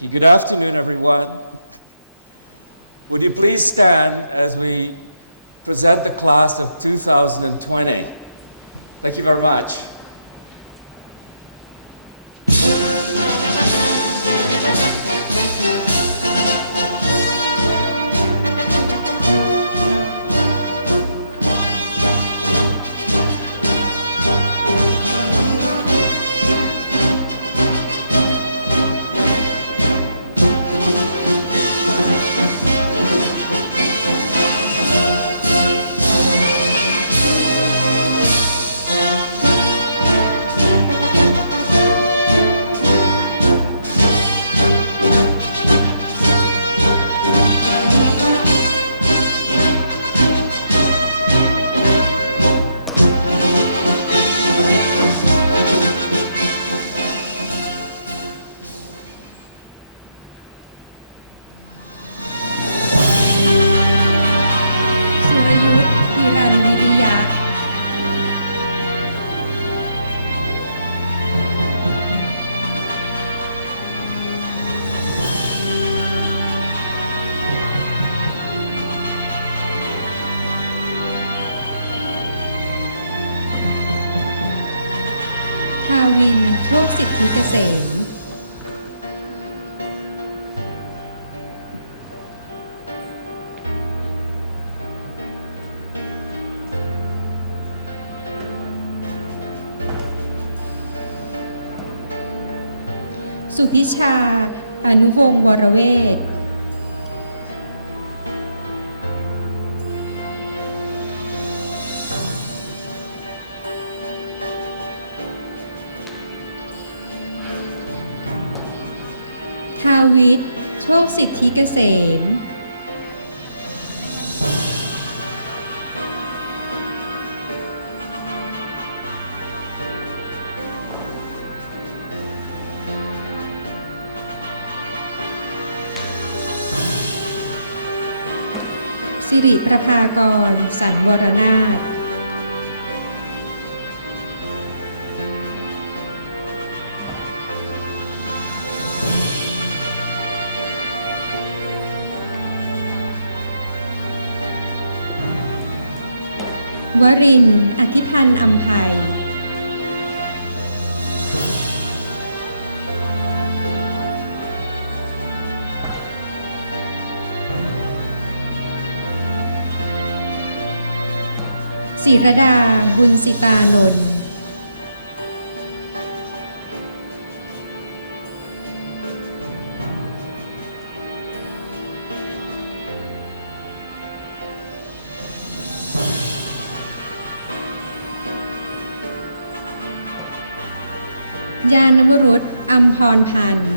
Good afternoon, everyone. Would you please stand as we present the class of 2020? Thank you very much.สุพิชา อนุพงศ์วรเวชทาวิทย์ โชคสิทธิเกษมสิริประภากร สันวรนาถวรินทร์ อธิพันธ์อำไพศิรดา บุญสิตาลนยานุรุต อัมพรพันธ์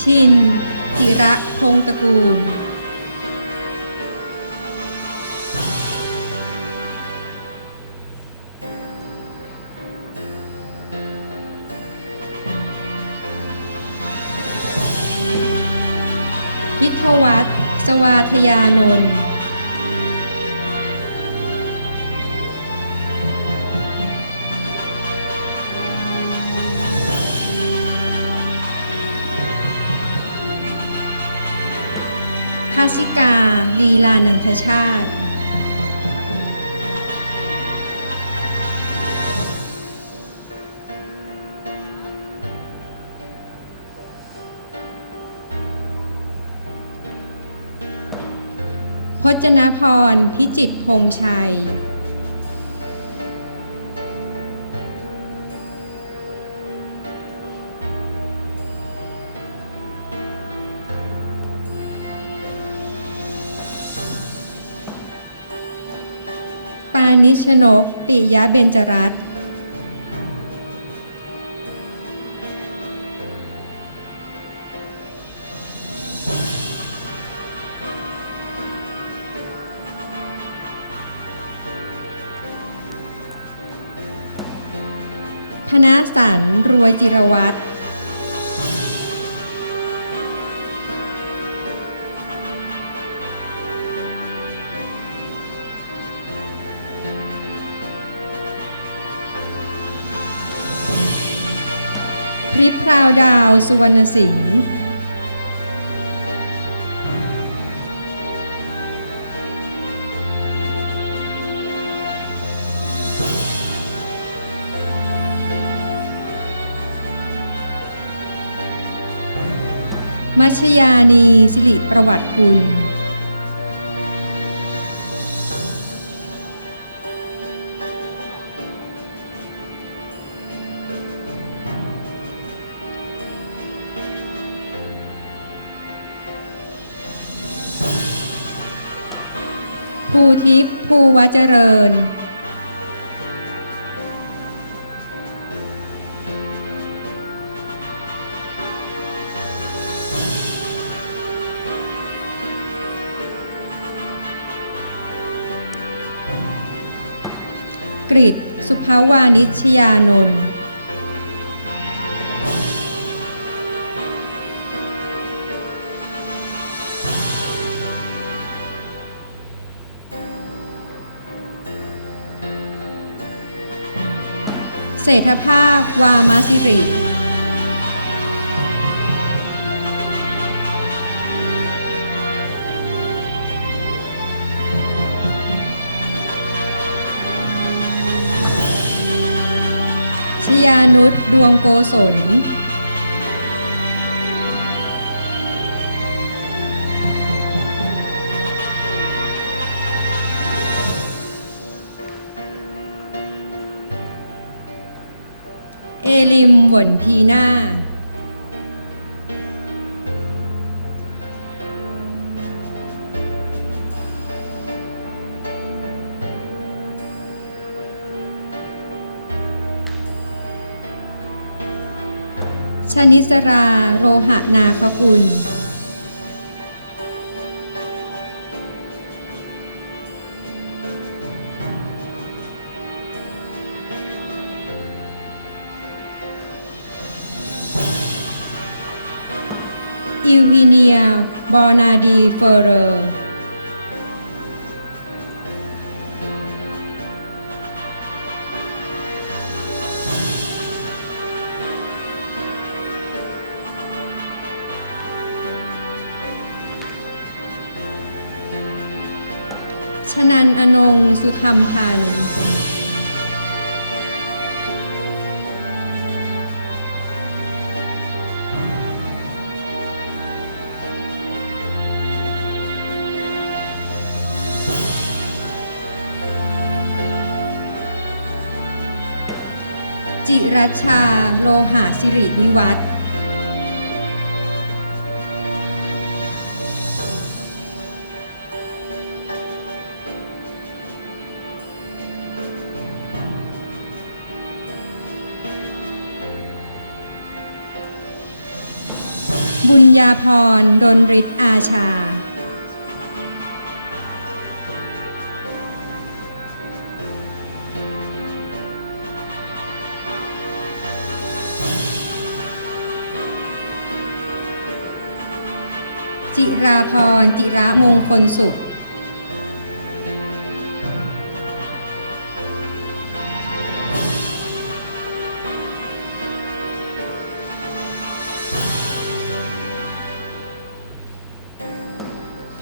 ชิน จิระพงศ์ตระกูลพิทวัฒน์ สวาทยานนท์ภาสิกา ลีลานันทชาติพจนพร พิจิตรพงษ์ชัยปานิชนก ปิยะเบญจรัตน์ธนสันต์ รวยจิรวัฒน์ าวดาวสุวรรณสิงห์มัชยานีสิริประวัติคุณภูทิพย์ภูวเจริญกฤษสุภาวานิชยานนท์เศรษฐภาพวามสิริชยานุชดวงโกศลเอลิมหวนพีนาชนิสราโลหะนาคกุลอิววิเนียบอนาดีเฟอเรอร์ชนันอนงค์สุธรรมพันธ์จิรัชชาโลหะสิริวิวัฒน์บุญญาพรดลฤทธิ์อาชาจิราพรจิระมงคลสุข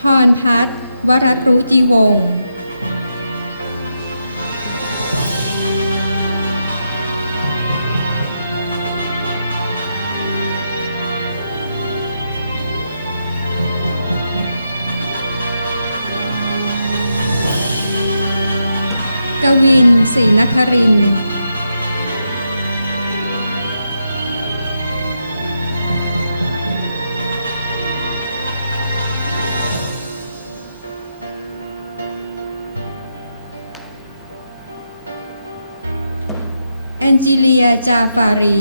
พรพัฒน์วรครุจิวงศ์กวินศรีนครินทร์แอนจิเลียจาฟารี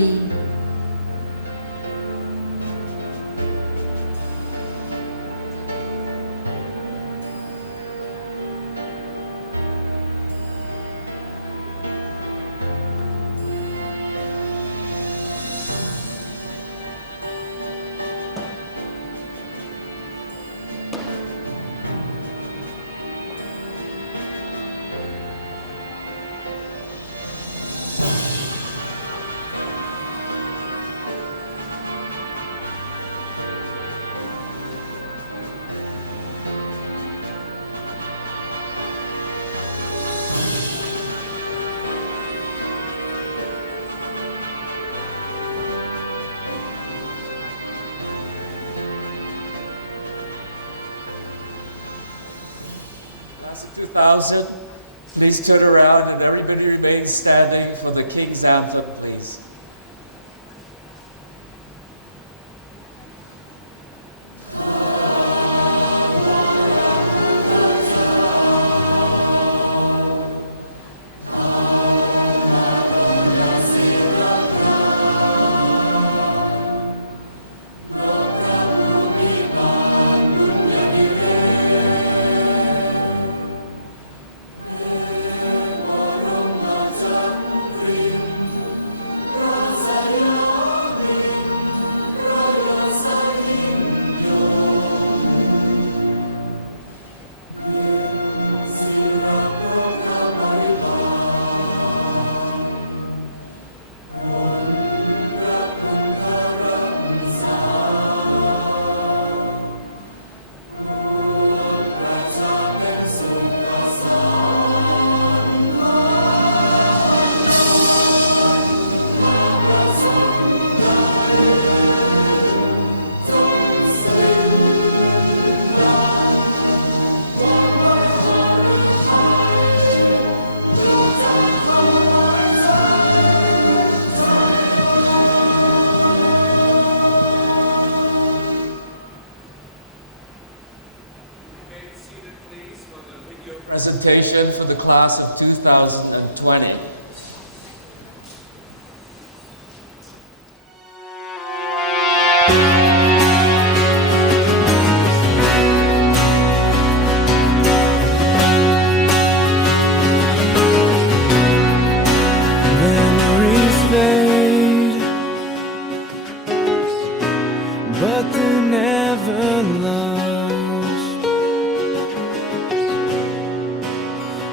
class of 2000, please turn around and everybody remain standing for the King's Anthem, please. Presentation for the class of 2020. Memories fade, but they're never lost.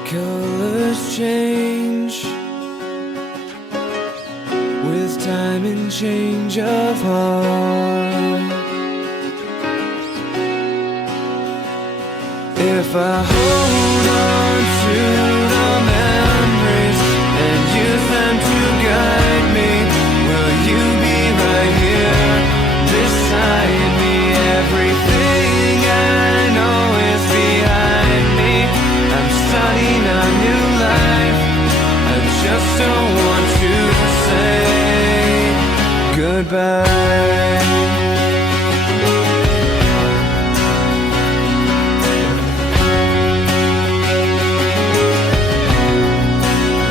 Colors change with time and change of heart. If I hold on to the memories and use them to guide me, will you be right here beside me? Everything I know is behind me. I'm starting a new life. I just don't want to say goodbye.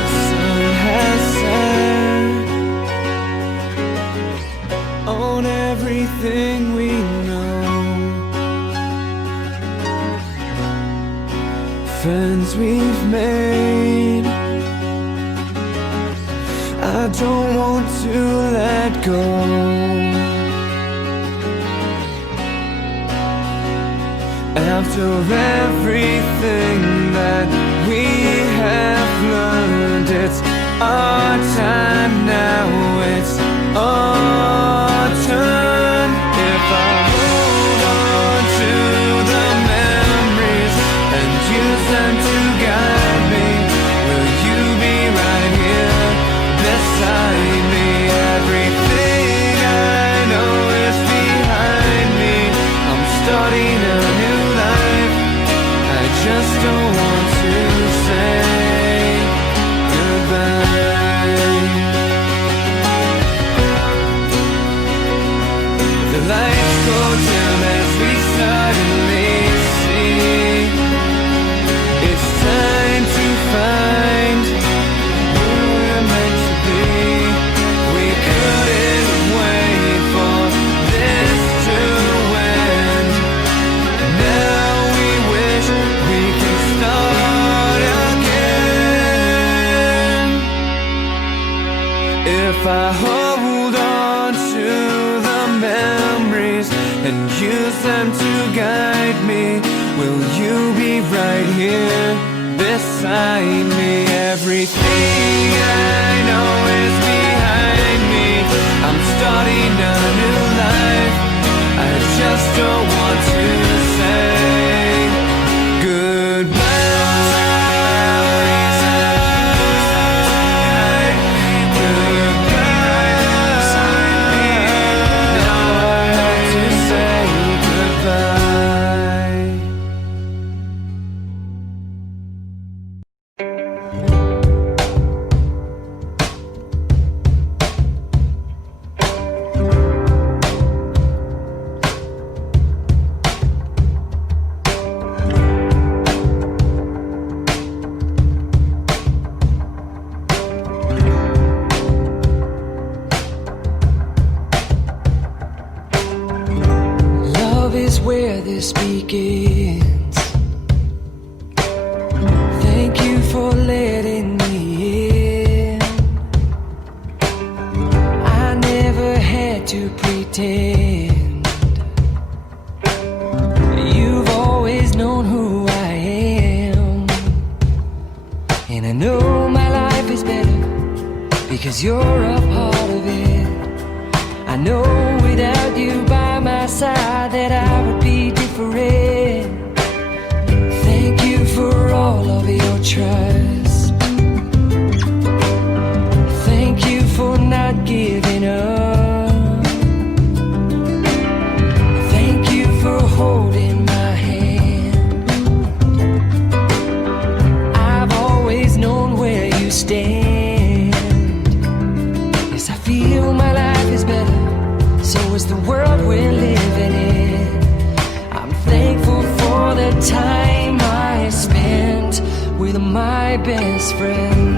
The sun has set on everything we know. Friends we've made, I don't want to let go. After everything that we have learned, it's our time now, it's our turn. If I hold on to the memories and use them to guide me, will you be right here beside me? Everything I know is behind me. I'm starting a new life. I just don't want to say goodbye. The lights go dim as we suddenly see it's time to find who we're meant to be. We couldn't wait for this to end. Now we wish we could start again. If I hold on to the memories and use them to guide me, will you be right here beside me? Everything I know is behind me. I'm starting a new life. I just don't want to say goodbye. love is where this begins. Thank you for letting me in. I never had to pretend. You've always known who I am, and I know my life is better because you're a part of it. I know without you by my side that I would be different. Thank you for all of your trust. Thank you for not giving up. Thank you for holding my hand. I've always known where you stand. Yes, I feel my life is better, so is the world we're living in. I'm thankful for the time I spent with my best friend.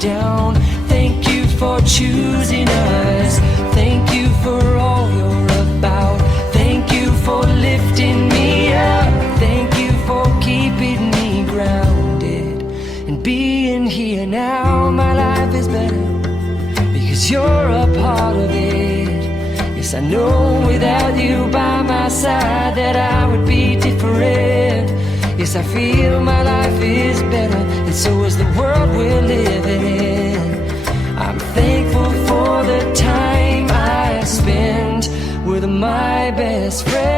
Down. Thank you for choosing us. Thank you for all you're about. Thank you for lifting me up. Thank you for keeping me grounded and being here now. My life is better because you're a part of it. Yes, I know without you by my side that I would be different. Yes, I feel my life is better, and so is the world we're living in. I'm thankful for the time I spent with my best friend.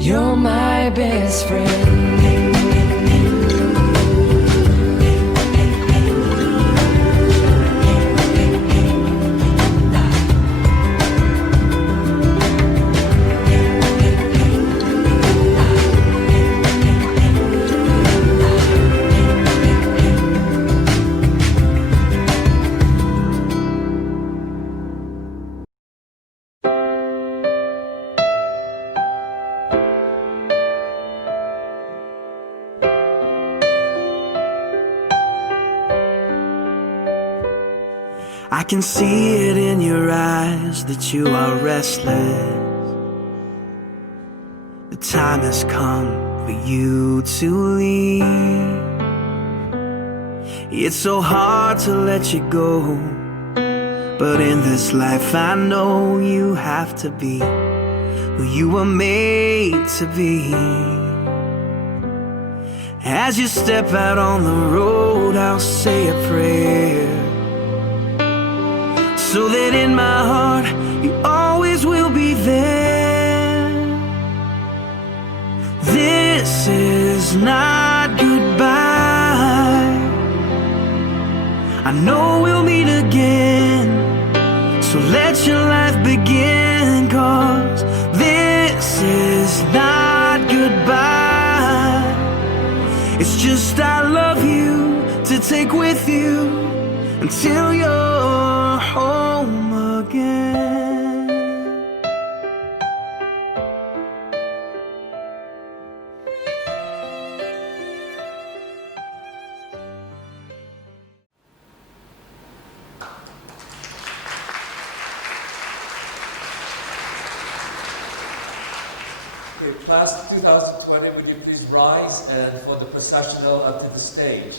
You're my best friend. I can see it in your eyes that you are restless. The time has come for you to leave. It's so hard to let you go, but in this life I know you have to be who you were made to be. As you step out on the road, I'll say a prayer, so that in my heart you always will be there. This is not goodbye. I know we'll meet again, so let your life begin, 'cause this is not goodbye. It's just I love you to take with you until you're home again. Okay, class 2020, would you please rise and for the processional up to the stage.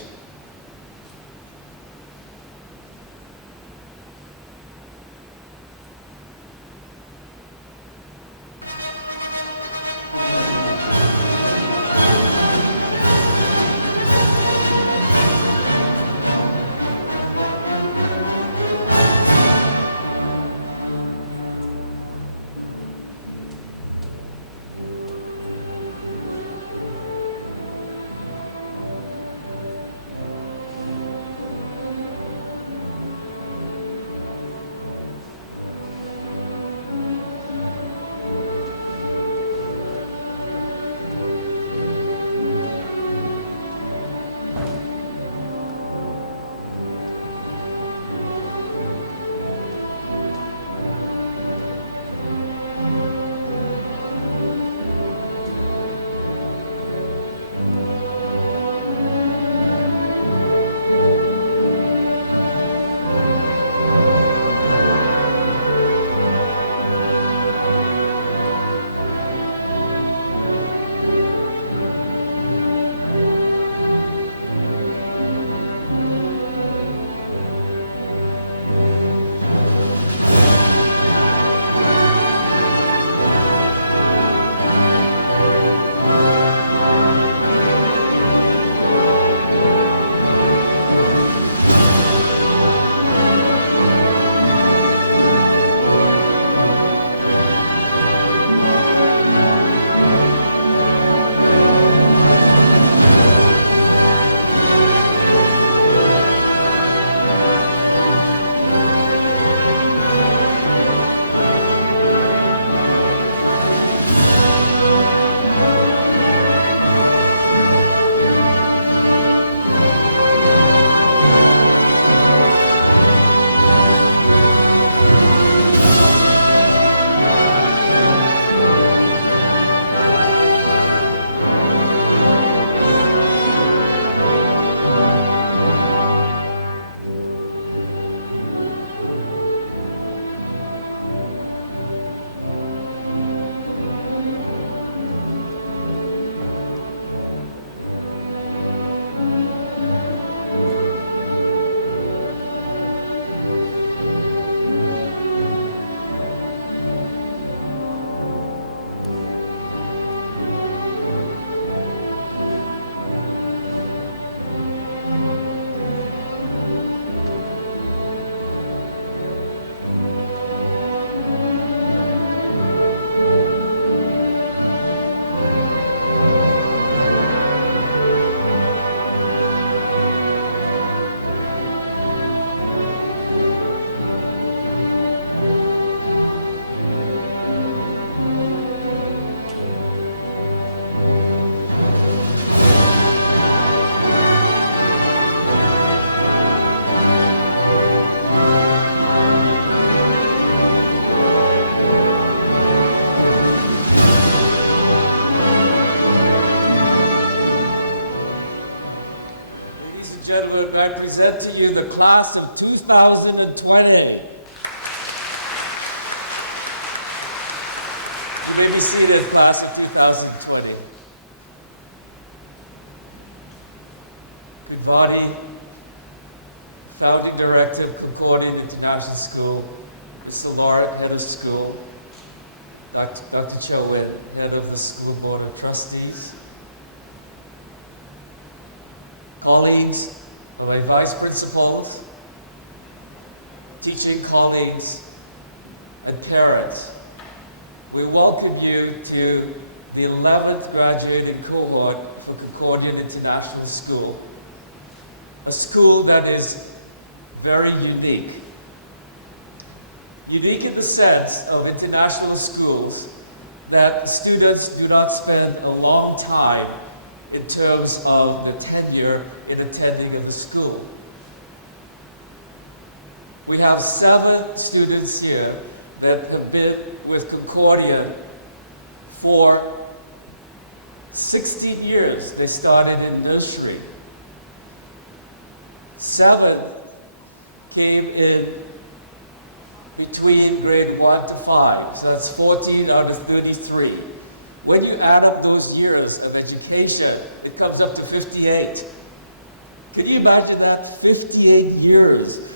and gentlemen, may I present to you the class of 2020. You may be seated, class of 2020. Vivani, founding director of Concordia International School, Mr. Laura, head of school, Dr. Cho Win, head of the School Board of Trustees, colleagues of my vice principals, teaching colleagues, and parents. We welcome you to the 11th graduating cohort for Concordia International School, a school that is very unique. Unique in the sense of international schools that students do not spend a long time in terms of the tenure in attending of the school. We have 7 students here that have been with Concordia for 16 years. They started in nursery. 7 came in between grade 1 to 5, so that's 14 out of 33. When you add up those years of education, it comes up to 58. Can you imagine that? 58 years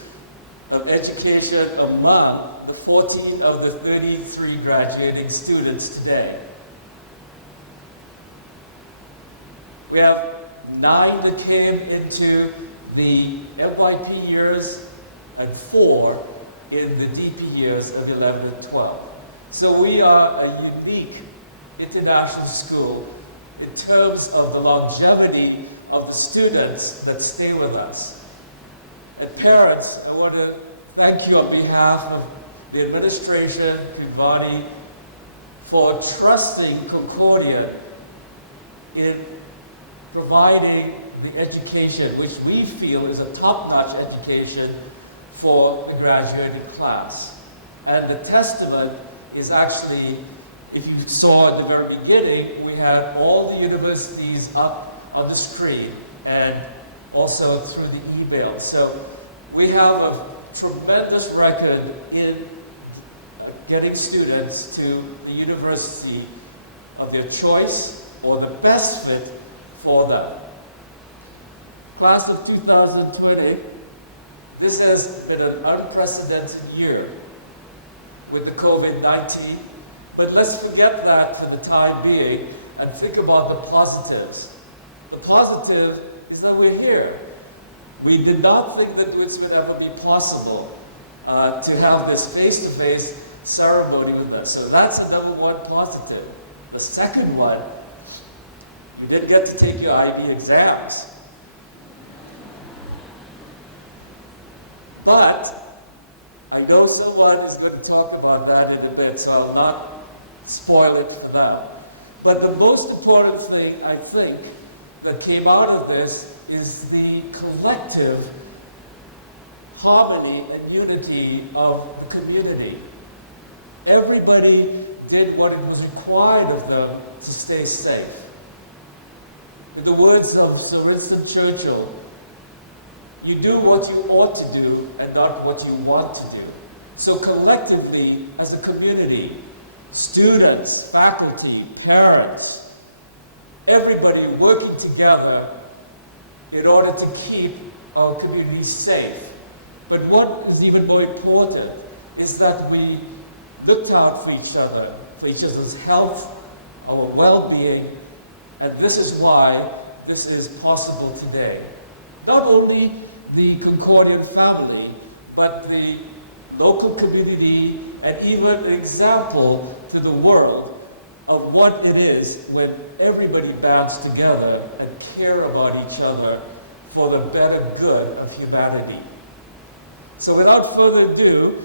of education among the 14 of the 33 graduating students today. We have 9 that came into the MYP years and 4 in the DP years of 11 and 12. So we are a unique international school in terms of the longevity of the students that stay with us. And parents, I want to thank you on behalf of the administration, Vivani, for trusting Concordia in providing the education which we feel is a top-notch education for the graduating class. And the testament is actually, if you saw at the very beginning, we had all the universities up on the screen and also through the email. So we have a tremendous record in getting students to the university of their choice or the best fit for them. Class of 2020, this has been an unprecedented year with the COVID-19, but let's forget that for the time being and think about the positives. The positive is that we're here. We did not think that this would ever be possible to have this face-to-face ceremony with us. So that's the number one positive. The second one, we did get to take your IB exams. But I know someone is going to talk about that in a bit, so I'll not spoil it for them. But the most important thing, I think, that came out of this is the collective harmony and unity of the community. Everybody did what it was required of them to stay safe. In the words of Sir Winston Churchill, you do what you ought to do and not what you want to do. So collectively, as a community, students, faculty, parents, everybody working together in order to keep our community safe. But what is even more important is that we looked out for each other, for each other's health, our well-being, and this is why this is possible today. Not only the Concordian family, but the local community, and even an example to the world of what it is when everybody bands together and care about each other for the better good of humanity. So without further ado,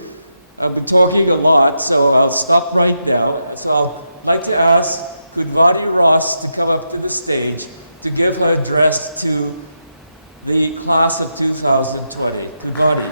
I've been talking a lot, so I'll stop right now. So I'd like to ask Vivani Ross to come up to the stage to give her address to the class of 2020. Vivani.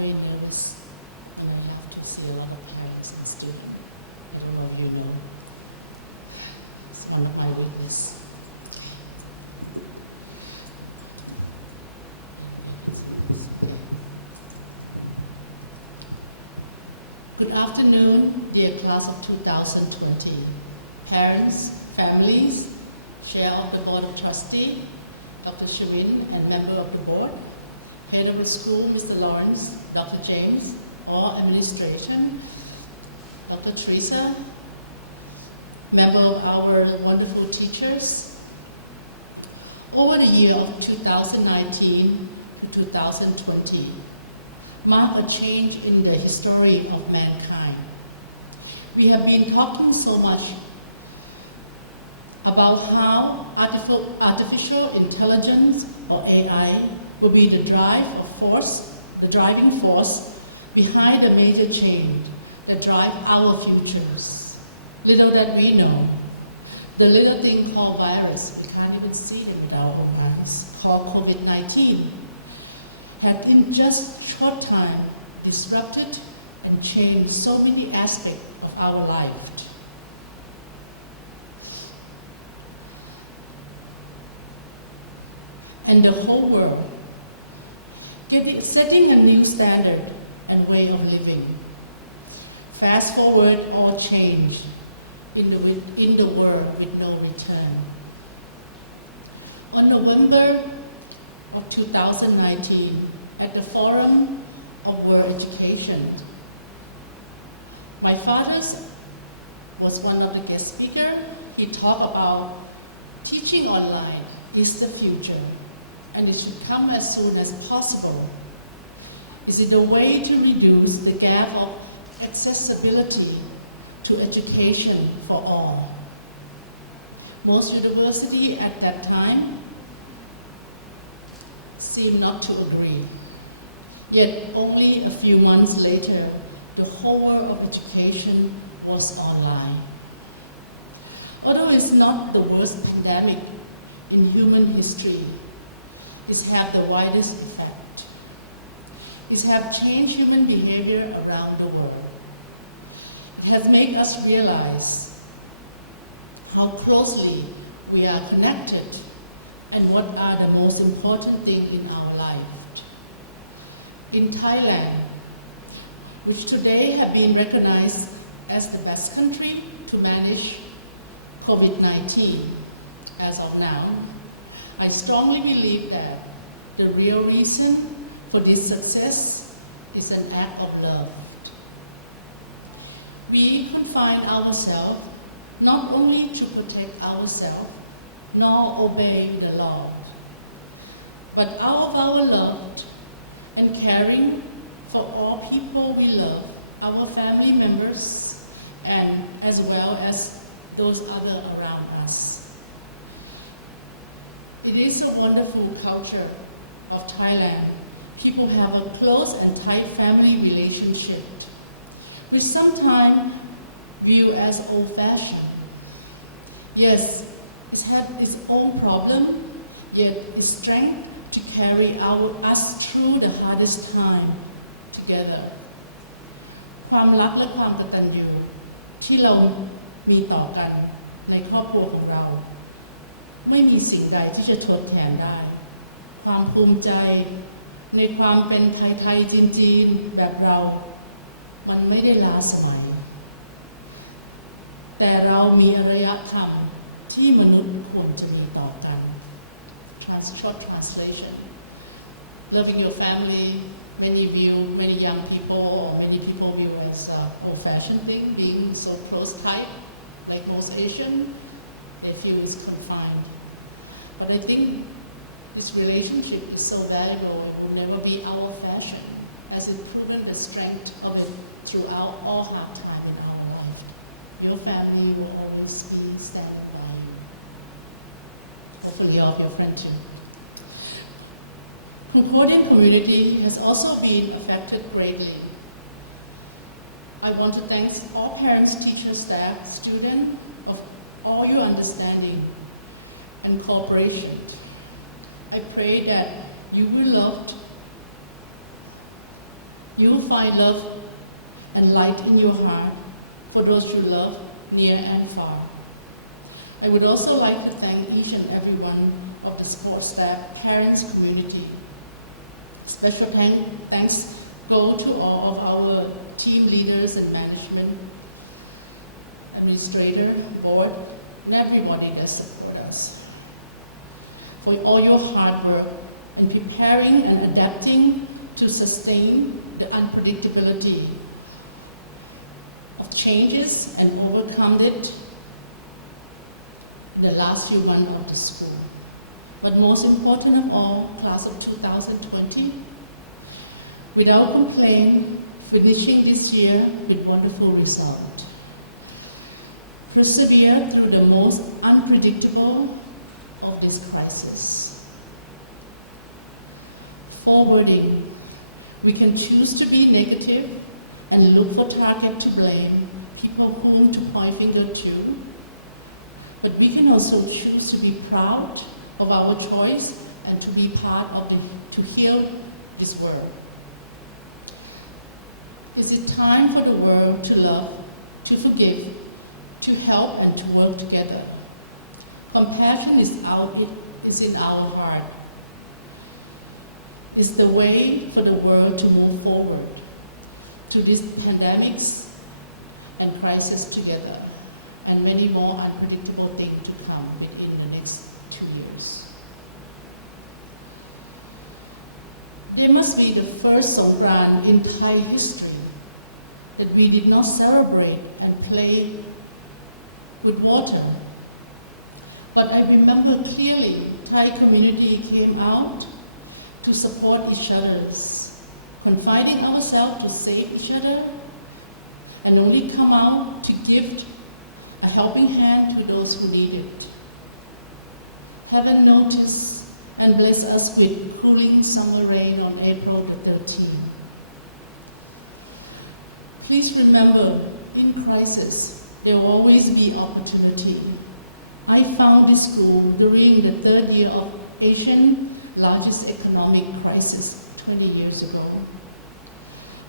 very nervous and I have to see a lot of parents and students. I don't know if you know. It's one of my weaknesses. Good afternoon, dear class of 2020. Parents, families, Chair of the Board of Trustees, Dr. Shamin, and member of the board, Head of the school, Mr. Lawrence, Dr. James, all administration, Dr. Teresa, member of our wonderful teachers. Over the year of 2019 to 2020, marked a change in the history of mankind. We have been talking so much about how artificial intelligence, or AI, will be the driving force behind the major change that drive our futures. Little that we know, the little thing called virus, we can't even see it with our own eyes, called COVID-19, had in just short time disrupted and changed so many aspects of our life. And the whole world, setting a new standard and way of living. Fast forward, all changed in the world with no return. On November of 2019, at the Forum of World Education, my father was one of the guest speakers. He talked about teaching online is the future, and it should come as soon as possible. Is it a way to reduce the gap of accessibility to education for all? Most universities at that time seemed not to agree. Yet only a few months later, the whole world of education was online. Although it's not the worst pandemic in human history, it's had the widest effect. It has changed human behavior around the world. It has made us realize how closely we are connected and what are the most important things in our life. In Thailand, which today have been recognized as the best country to manage COVID-19 as of now, I strongly believe that the real reason for this success is an act of love. We confine ourselves not only to protect ourselves, nor obey the law, but out of our love and caring for all people we love, our family members, and as well as those other around us. It is a wonderful culture of Thailand. People have a close and tight family relationship, which sometimes viewed as old-fashioned. Yes, it has its own problem, yet its strength to carry us through the hardest time together. ความรักและความกตัญญูที่เรามีต่อกันในครอบครัวของเราไม่มีสิ่งใดที่จะทดแทนได้ความภูมิใจในความเป็นไทยๆจีนๆแบบเรามันไม่ได้ล้าสมัยแต่เรามีอารยธรรมที่มนุษย์ควรจะมีต่อกันShort translation. Loving your family, many young people or many people view as old-fashioned thing, being so close tight, like most Asian, they feel it's confined. But I think this relationship is so valuable, it will never be our fashion, as it's proven the strength of it throughout all hard time in our life. Your family will always be standing by you. Hopefully all your friends too. Concordia community has also been affected greatly. I want to thank all parents, teachers, staff, students of all your understanding and cooperation. I pray that you will love you will find love and light in your heart for those you love near and far. I would also like to thank each and every one of the support staff, parents, community. Special thanks go to all of our team leaders and management, administrator, board, and everybody that support us. For all your hard work in preparing and adapting to sustain the unpredictability of changes and overcome it in the last few months of the school. But most important of all, class of 2020, without complaint, finishing this year with wonderful result. Persevere through the most unpredictable of this crisis. Forwarding, we can choose to be negative and look for target to blame, people whom to point finger to. But we can also choose to be proud of our choice and to be part of to heal this world. Is it time for the world to love, to forgive, to help, and to work together? Compassion is in our heart. It's the way for the world to move forward to these pandemics and crises together, and many more unpredictable things to come within the next 2 years. There must be the first Songkran in Thai history that we did not celebrate and play with water. But I remember clearly Thai community came out to support each other, confiding ourselves to save each other, and only come out to give a helping hand to those who need it. Heaven noticed and blessed us with cooling summer rain on April the 13th. Please remember, in crisis, there will always be opportunity. I found this school during the third year of Asian largest economic crisis 20 years ago.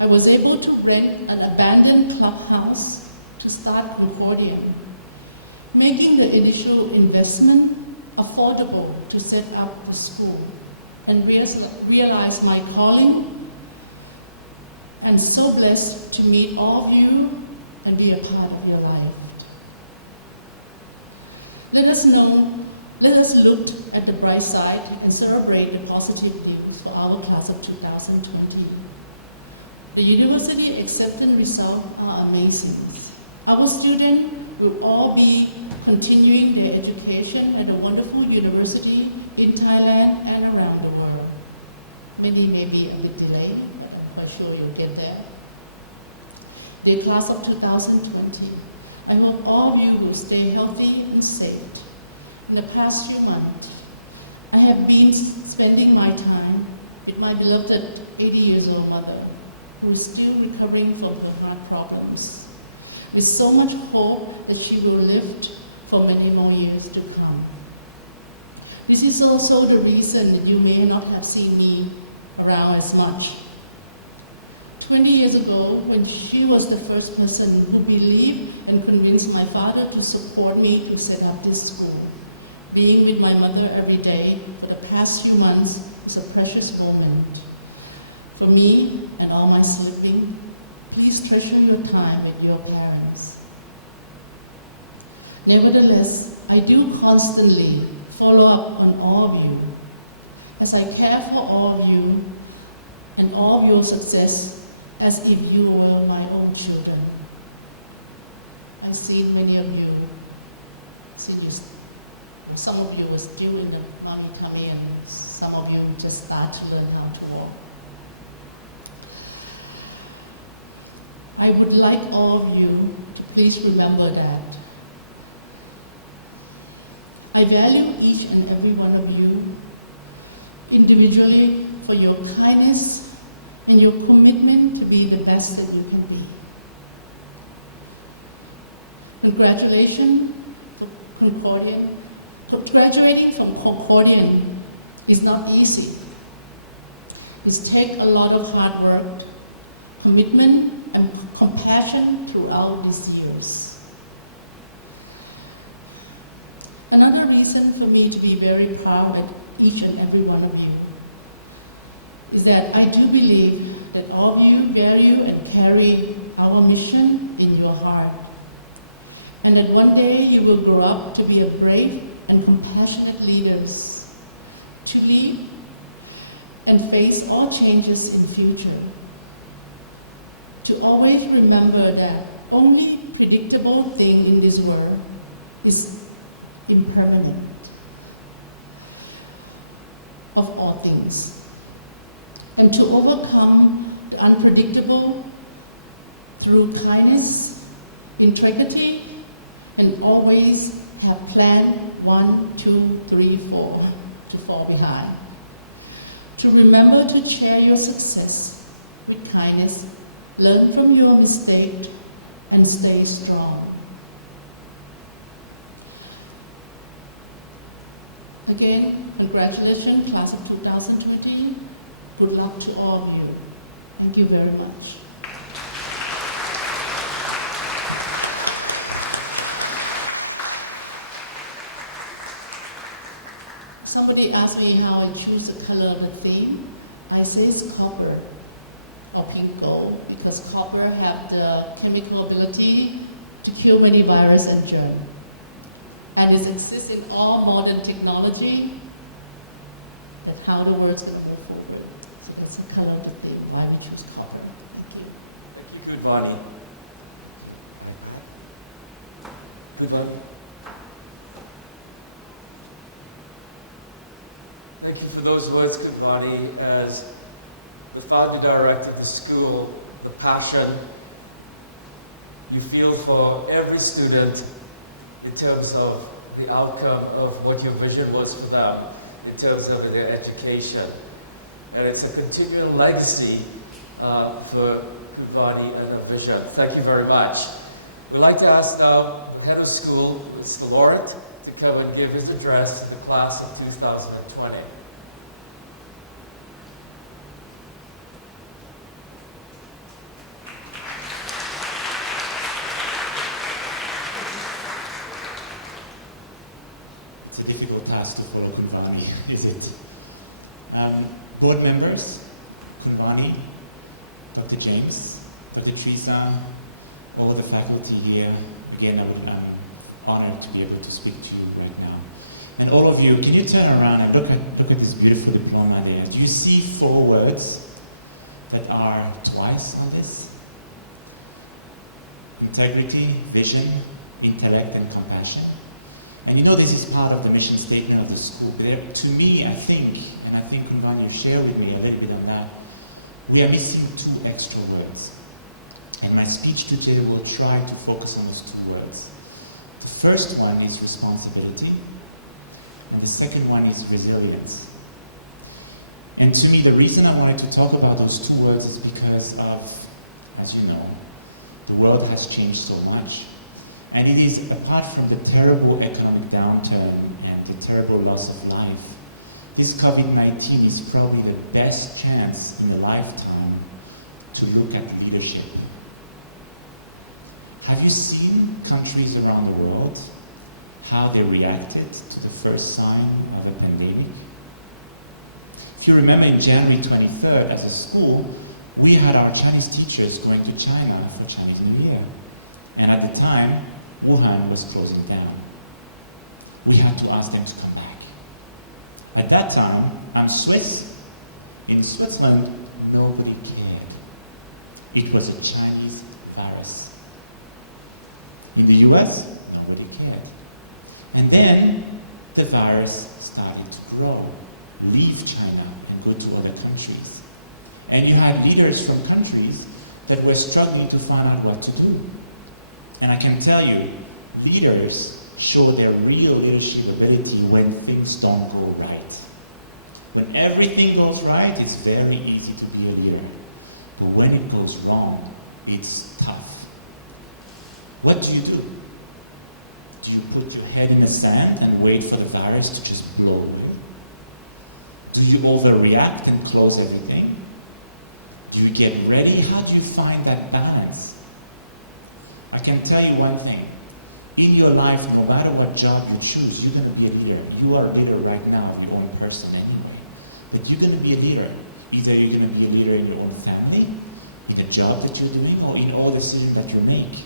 I was able to rent an abandoned clubhouse to start Concordia, making the initial investment affordable to set up the school and realize my calling, and so blessed to meet all of you and be a part of your life. Let us look at the bright side and celebrate the positive things for our class of 2020. The university acceptance results are amazing. Our students will all be continuing their education at a wonderful university in Thailand and around the world. Many may be a bit delayed, but I'm quite sure you'll get there. The class of 2020, I hope all of you will stay healthy and safe. In the past few months, I have been spending my time with my beloved 80-year-old mother, who is still recovering from her heart problems, with so much hope that she will live for many more years to come. This is also the reason that you may not have seen me around as much. 20 years ago, when she was the first person who believed and convinced my father to support me to set up this school, being with my mother every day for the past few months is a precious moment. For me and all my sibling, please treasure your time with your parents. Nevertheless, I do constantly follow up on all of you, as I care for all of you and all of your success as if you were my own children. I've seen many of you, some of you were still in the mommy tummy, and some of you just start to learn how to walk. I would like all of you to please remember that I value each and every one of you individually for your kindness and your commitment to be the best that you can be. Congratulations for Concordia. Graduating from Concordian is not easy. It takes a lot of hard work commitment, and compassion throughout these years. Another reason for me to be very proud of each and every one of you is that I do believe that all of you value and carry our mission in your heart, and that one day you will grow up to be a brave and compassionate leaders, to lead and face all changes in future, to always remember that only predictable thing in this world is impermanent of all things, and to overcome the unpredictable through kindness, integrity, and always have plan 1, 2, 3, 4 to fall behind. To remember to share your success with kindness, learn from your mistakes, and stay strong. Again, congratulations, class of 2020. Good luck to all of you. Thank you very much. Somebody asked me how I choose the color of the theme. I say it's copper or pink gold because copper have the chemical ability to kill many viruses and germs. And it exists in all modern technology. That's how the world's going to move forward. So it's a color of the theme. Why we choose copper. Thank you. Thank you, Kudvani. Kudvani. Thank you for those words, Kudvani. As the founder director of the school, the passion you feel for every student in terms of the outcome of what your vision was for them, in terms of their education. And it's a continuing legacy for Kudvani and a vision. Thank you very much. We'd like to ask the head of school, Mr. Laurent, to come and give his address to the class of 2020. It's a difficult task to follow Kudvani, is it? Board members, Kudvani, Dr. James, Dr. Teresa, all the faculty here, again, I'm honored to be able to speak to you right now. And all of you, can you turn around and look at this beautiful diploma there? Do you see 4 words that are twice on this? Integrity, vision, intellect, and compassion. And you know this is part of the mission statement of the school. But to me, I think, and I think Kudvani, you share with me a little bit on that, we are missing 2 extra words. And my speech today will try to focus on those 2 words. The first one is responsibility, and the second one is resilience. And to me, the reason I wanted to talk about those 2 words is because of, as you know, the world has changed so much. And it is, apart from the terrible economic downturn and the terrible loss of life, this COVID-19 is probably the best chance in a lifetime to look at leadership. Have you seen countries around the world, how they reacted to the first sign of a pandemic? If you remember, in January 23rd, as a school, we had our Chinese teachers going to China for Chinese New Year. And at the time, Wuhan was closing down. We had to ask them to come back. At that time, I'm Swiss. In Switzerland, nobody cared. It was a Chinese virus. In the US, nobody cared. And then the virus started to grow, leave China and go to other countries. And you had leaders from countries that were struggling to find out what to do. And I can tell you, leaders show their real leadership ability when things don't go right. When everything goes right, it's very easy to be a leader. But when it goes wrong, it's tough. What do? Do you put your head in the sand and wait for the virus to just blow away? Do you overreact and close everything? Do you get ready? How do you find that balance? I can tell you one thing. In your life, no matter what job you choose, you're going to be a leader. You are a leader right now, your own person anyway. But you're going to be a leader. Either you're going to be a leader in your own family, in the job that you're doing, or in all decisions that you make.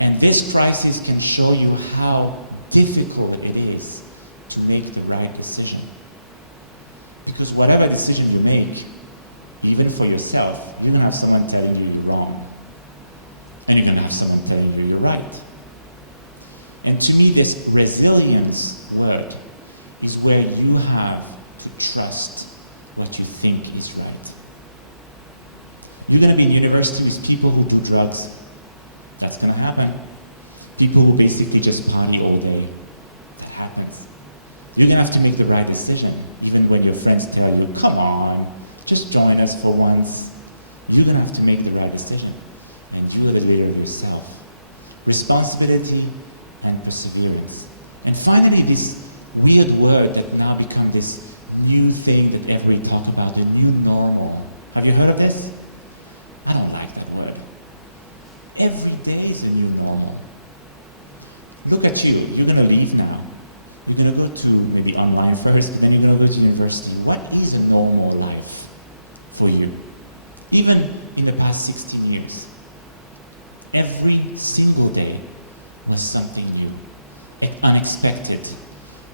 And this crisis can show you how difficult it is to make the right decision. Because whatever decision you make, even for yourself, you're going to have someone telling you you're wrong. And you're going to have someone telling you you're right. And to me, this resilience word is where you have to trust what you think is right. You're going to be in university with people who do drugs. That's going to happen. People who basically just party all day. That happens. You're going to have to make the right decision, even when your friends tell you, come on, just join us for once. You're going to have to make the right decision. And you are the leader of yourself. Responsibility and perseverance. And finally, this weird word that now become this new thing that everybody talk about, the new normal. Have you heard of this? I don't like that word. Every day is a new normal. Look at you. You're going to leave now. You're going to go to maybe online first, and then you're going to go to university. What is a normal life for you? Even in the past 16 years, every single day was something new, unexpected.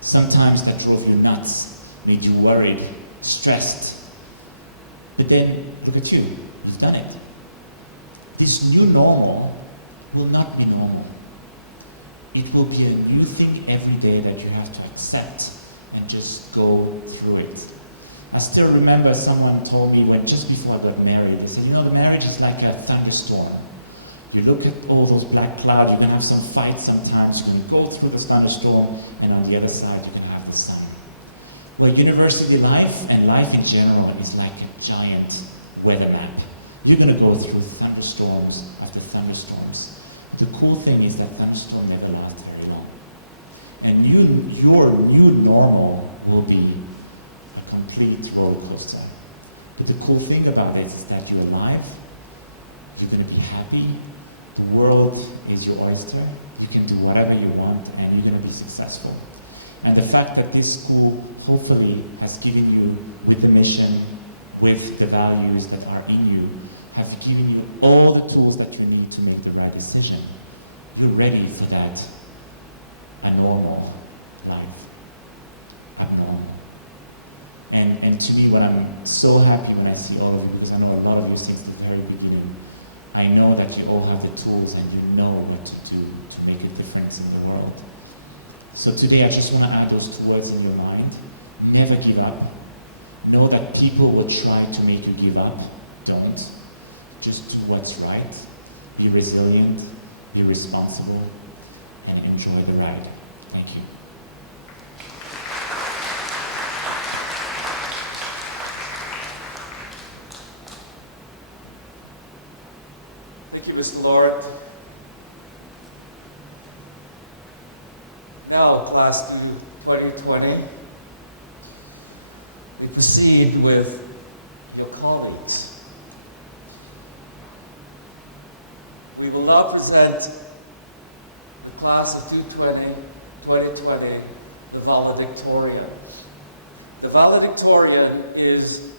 Sometimes that drove you nuts, made you worried, stressed. But then, look at you, you've done it. This new normal will not be normal. It will be a new thing every day that you have to accept and just go through it. I still remember someone told me when just before I got married, they said, you know, the marriage is like a thunderstorm. You look at all those black clouds, you're going to have some fights sometimes, you're going to go through this thunderstorm, and on the other side you're going to have the sun. Well, university life and life in general is like a giant weather map. You're going to go through thunderstorms after thunderstorms. The cool thing is that thunderstorm never lasts very long. And your new normal will be a complete roller coaster. But the cool thing about this is that you're alive, you're going to be happy, the world is your oyster, you can do whatever you want, and you're going to be successful. And the fact that this school hopefully has given you, with the mission, with the values that are in you, have given you all the tools that you need to make the right decision. You're ready for that, a normal life, abnormal. And to me, what I'm so happy when I see all of you, because I know a lot of you since the very beginning, I know that you all have the tools and you know what to do to make a difference in the world. So today I just want to add those 2 words in your mind. Never give up. Know that people will try to make you give up. Don't. Just do what's right. Be resilient. Be responsible. And enjoy the ride. Thank you. Thank you, Mr. Lord. Now, Class 2020, we proceed with your colleagues. We will now present the Class of 2020, the valedictorian. The valedictorian is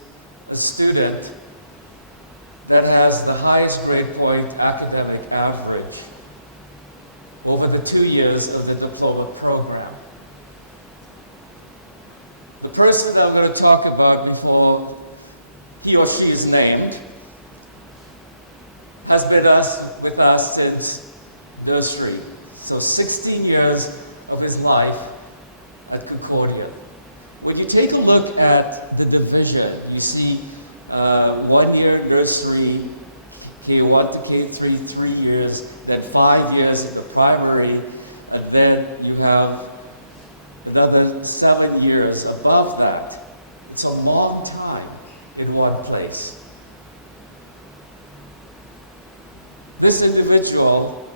a student that has the highest grade point academic average over the 2 years of the diploma program. The person that I'm going to talk about before he or she is named has been with us since nursery. So 16 years of his life at Concordia. When you take a look at the division, you see 1 year nursery, K1 to K3, 3 years, then 5 years at the primary, and then you have another 7 years above that. It's a long time in one place. This individual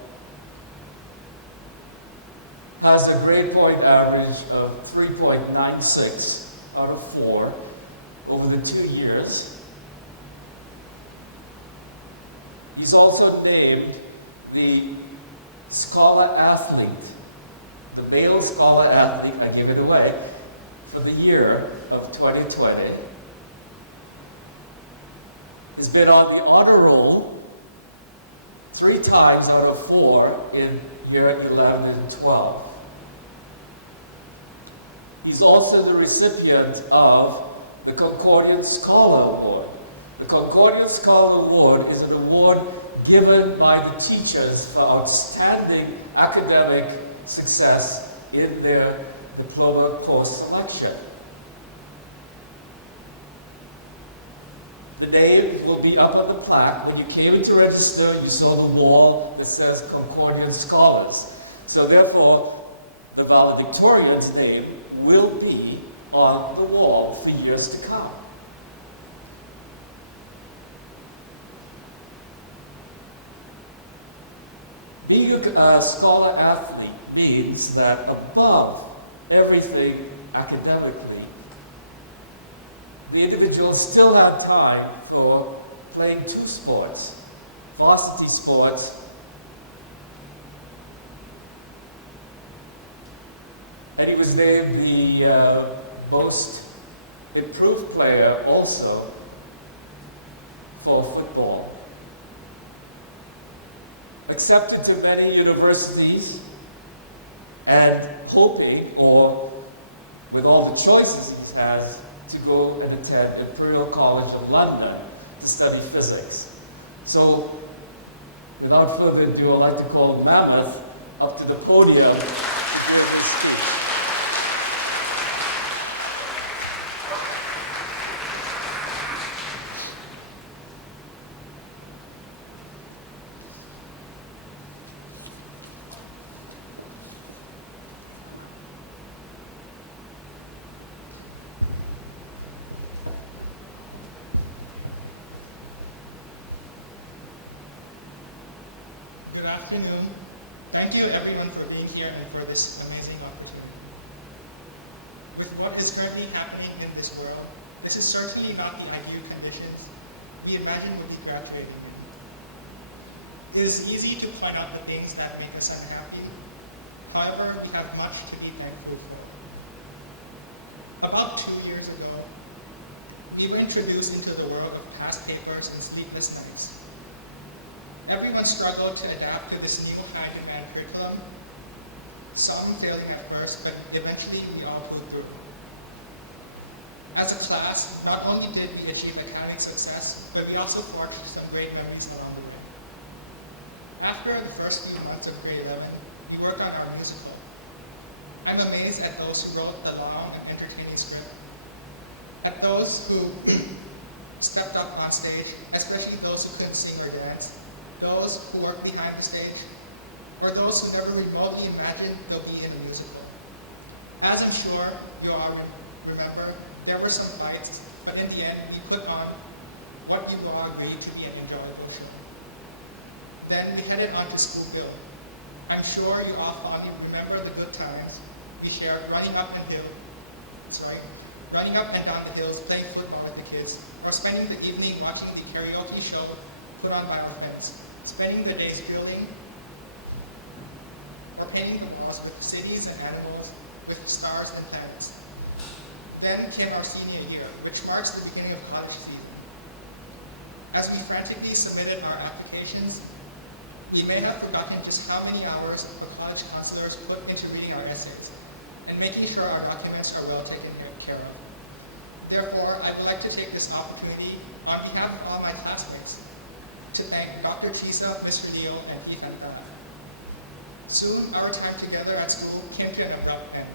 has a grade point average of 3.96 out of 4 over the 2 years. He's also named the Scholar Athlete, the male Scholar Athlete, I give it away, for the year of 2020. He's been on the honor roll 3 times out of 4 in year 11 and 12. He's also the recipient of the Concordian Scholar Award. The Concordian Scholar Award is an award given by the teachers for outstanding academic success in their diploma course selection. The name will be up on the plaque. When you came to register, you saw the wall that says Concordian Scholars. So therefore, the valedictorian's name will be on the wall for years to come. Being a scholar athlete means that above everything academically, the individuals still have time for playing 2 sports, varsity sports, and he was named the most improved player also for football. Accepted to many universities and hoping, or with all the choices he has, to go and attend Imperial College of London to study physics. So, without further ado, I'd like to call Mammoth up to the podium. Good afternoon. Thank you everyone for being here and for this amazing opportunity. With what is currently happening in this world, this is certainly not the ideal conditions we imagine would be graduating in. It is easy to point out the things that make us unhappy. However, we have much to be thankful for. About 2 years ago, we were introduced into the world of past papers and sleepless nights. Everyone struggled to adapt to this new kind of curriculum, some failing at first, but eventually we all pulled through. As a class, not only did we achieve academic success, but we also forged some great memories along the way. After the first few months of grade 11, we worked on our musical. I'm amazed at those who wrote the long and entertaining script, at those who stepped up on stage, especially those who couldn't sing or dance, those who work behind the stage, or those who never remotely imagined they'll be in a musical. As I'm sure you all remember, there were some fights, but in the end, we put on what you all agreed to be an enjoyable show. Then we headed on to Schoolville. I'm sure you all fondly remember the good times we shared running up and down the hills, playing football with the kids, or spending the evening watching the karaoke show put on by our friends. Spending the days building or painting the walls with cities and animals, with stars and planets. Then came our senior year, which marks the beginning of college season. As we frantically submitted our applications, we may have forgotten just how many hours our college counselors put into reading our essays and making sure our documents are well taken care of. Therefore, I would like to take this opportunity on behalf of all my classmates to thank Dr. Tisa, Mr. Neal, and Ethan Dana. Soon, our time together at school came to an abrupt end.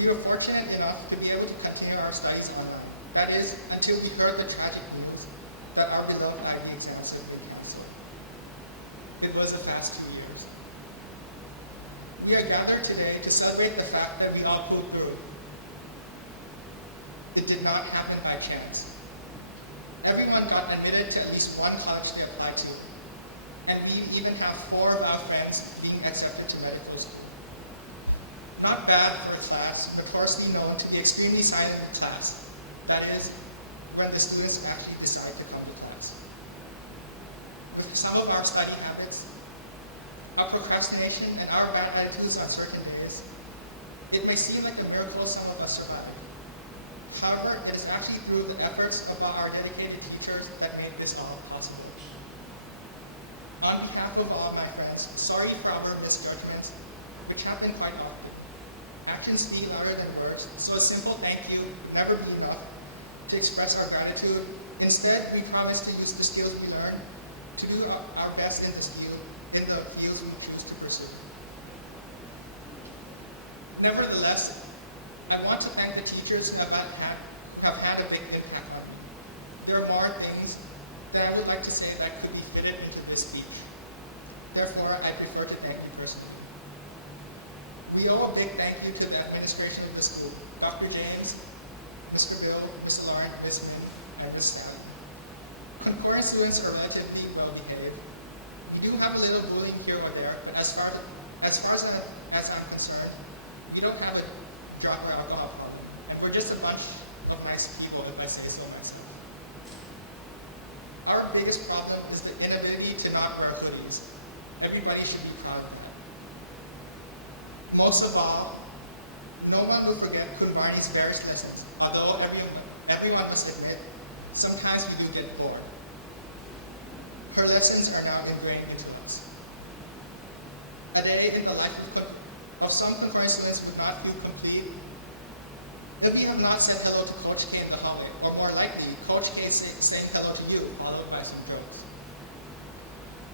We were fortunate enough to be able to continue our studies online. That is, until we heard the tragic news that our beloved IB exams had been canceled. It was a fast 2 years. We are gathered today to celebrate the fact that we all pulled through. It did not happen by chance. Everyone got admitted to at least one college they applied to, and we even have 4 of our friends being accepted to medical school. Not bad for a class, notoriously known to be extremely silent class. That is, when the students actually decide to come to class. with some of our study habits, our procrastination, and our bad attitudes on certain days, it may seem like a miracle some of us survive. However, it is actually through the efforts of our dedicated teachers that made this all possible. On behalf of all my friends, sorry for our misjudgments, which have been quite often. Actions speak louder than words, so a simple thank you never be enough to express our gratitude. Instead, we promise to use the skills we learn to do our best in the fields we choose to pursue. Nevertheless, I want to thank the teachers who have had a big impact on me. There are more things that I would like to say that could be fitted into this speech. Therefore, I prefer to thank you personally. We owe a big thank you to the administration of the school, Dr. James, Mr. Bill, Mr. Lauren, Ms. Min, and Ms. Staff. Concurrent students are relatively well behaved. We do have a little bullying here or there, but as far as I'm concerned, we don't have a drug or alcohol problem, and we're just a bunch of nice people, if I say so myself. Our biggest problem is the inability to not wear hoodies. Everybody should be proud of that. Most of all, no one will forget Kunvarni's various lessons, although everyone must admit, sometimes we do get bored. Her lessons are now ingrained into us. A day in the life of some Kunvarni students would not be complete if we have not said hello to Coach K in the hallway, or more likely, Coach K saying hello to you, followed by some drills.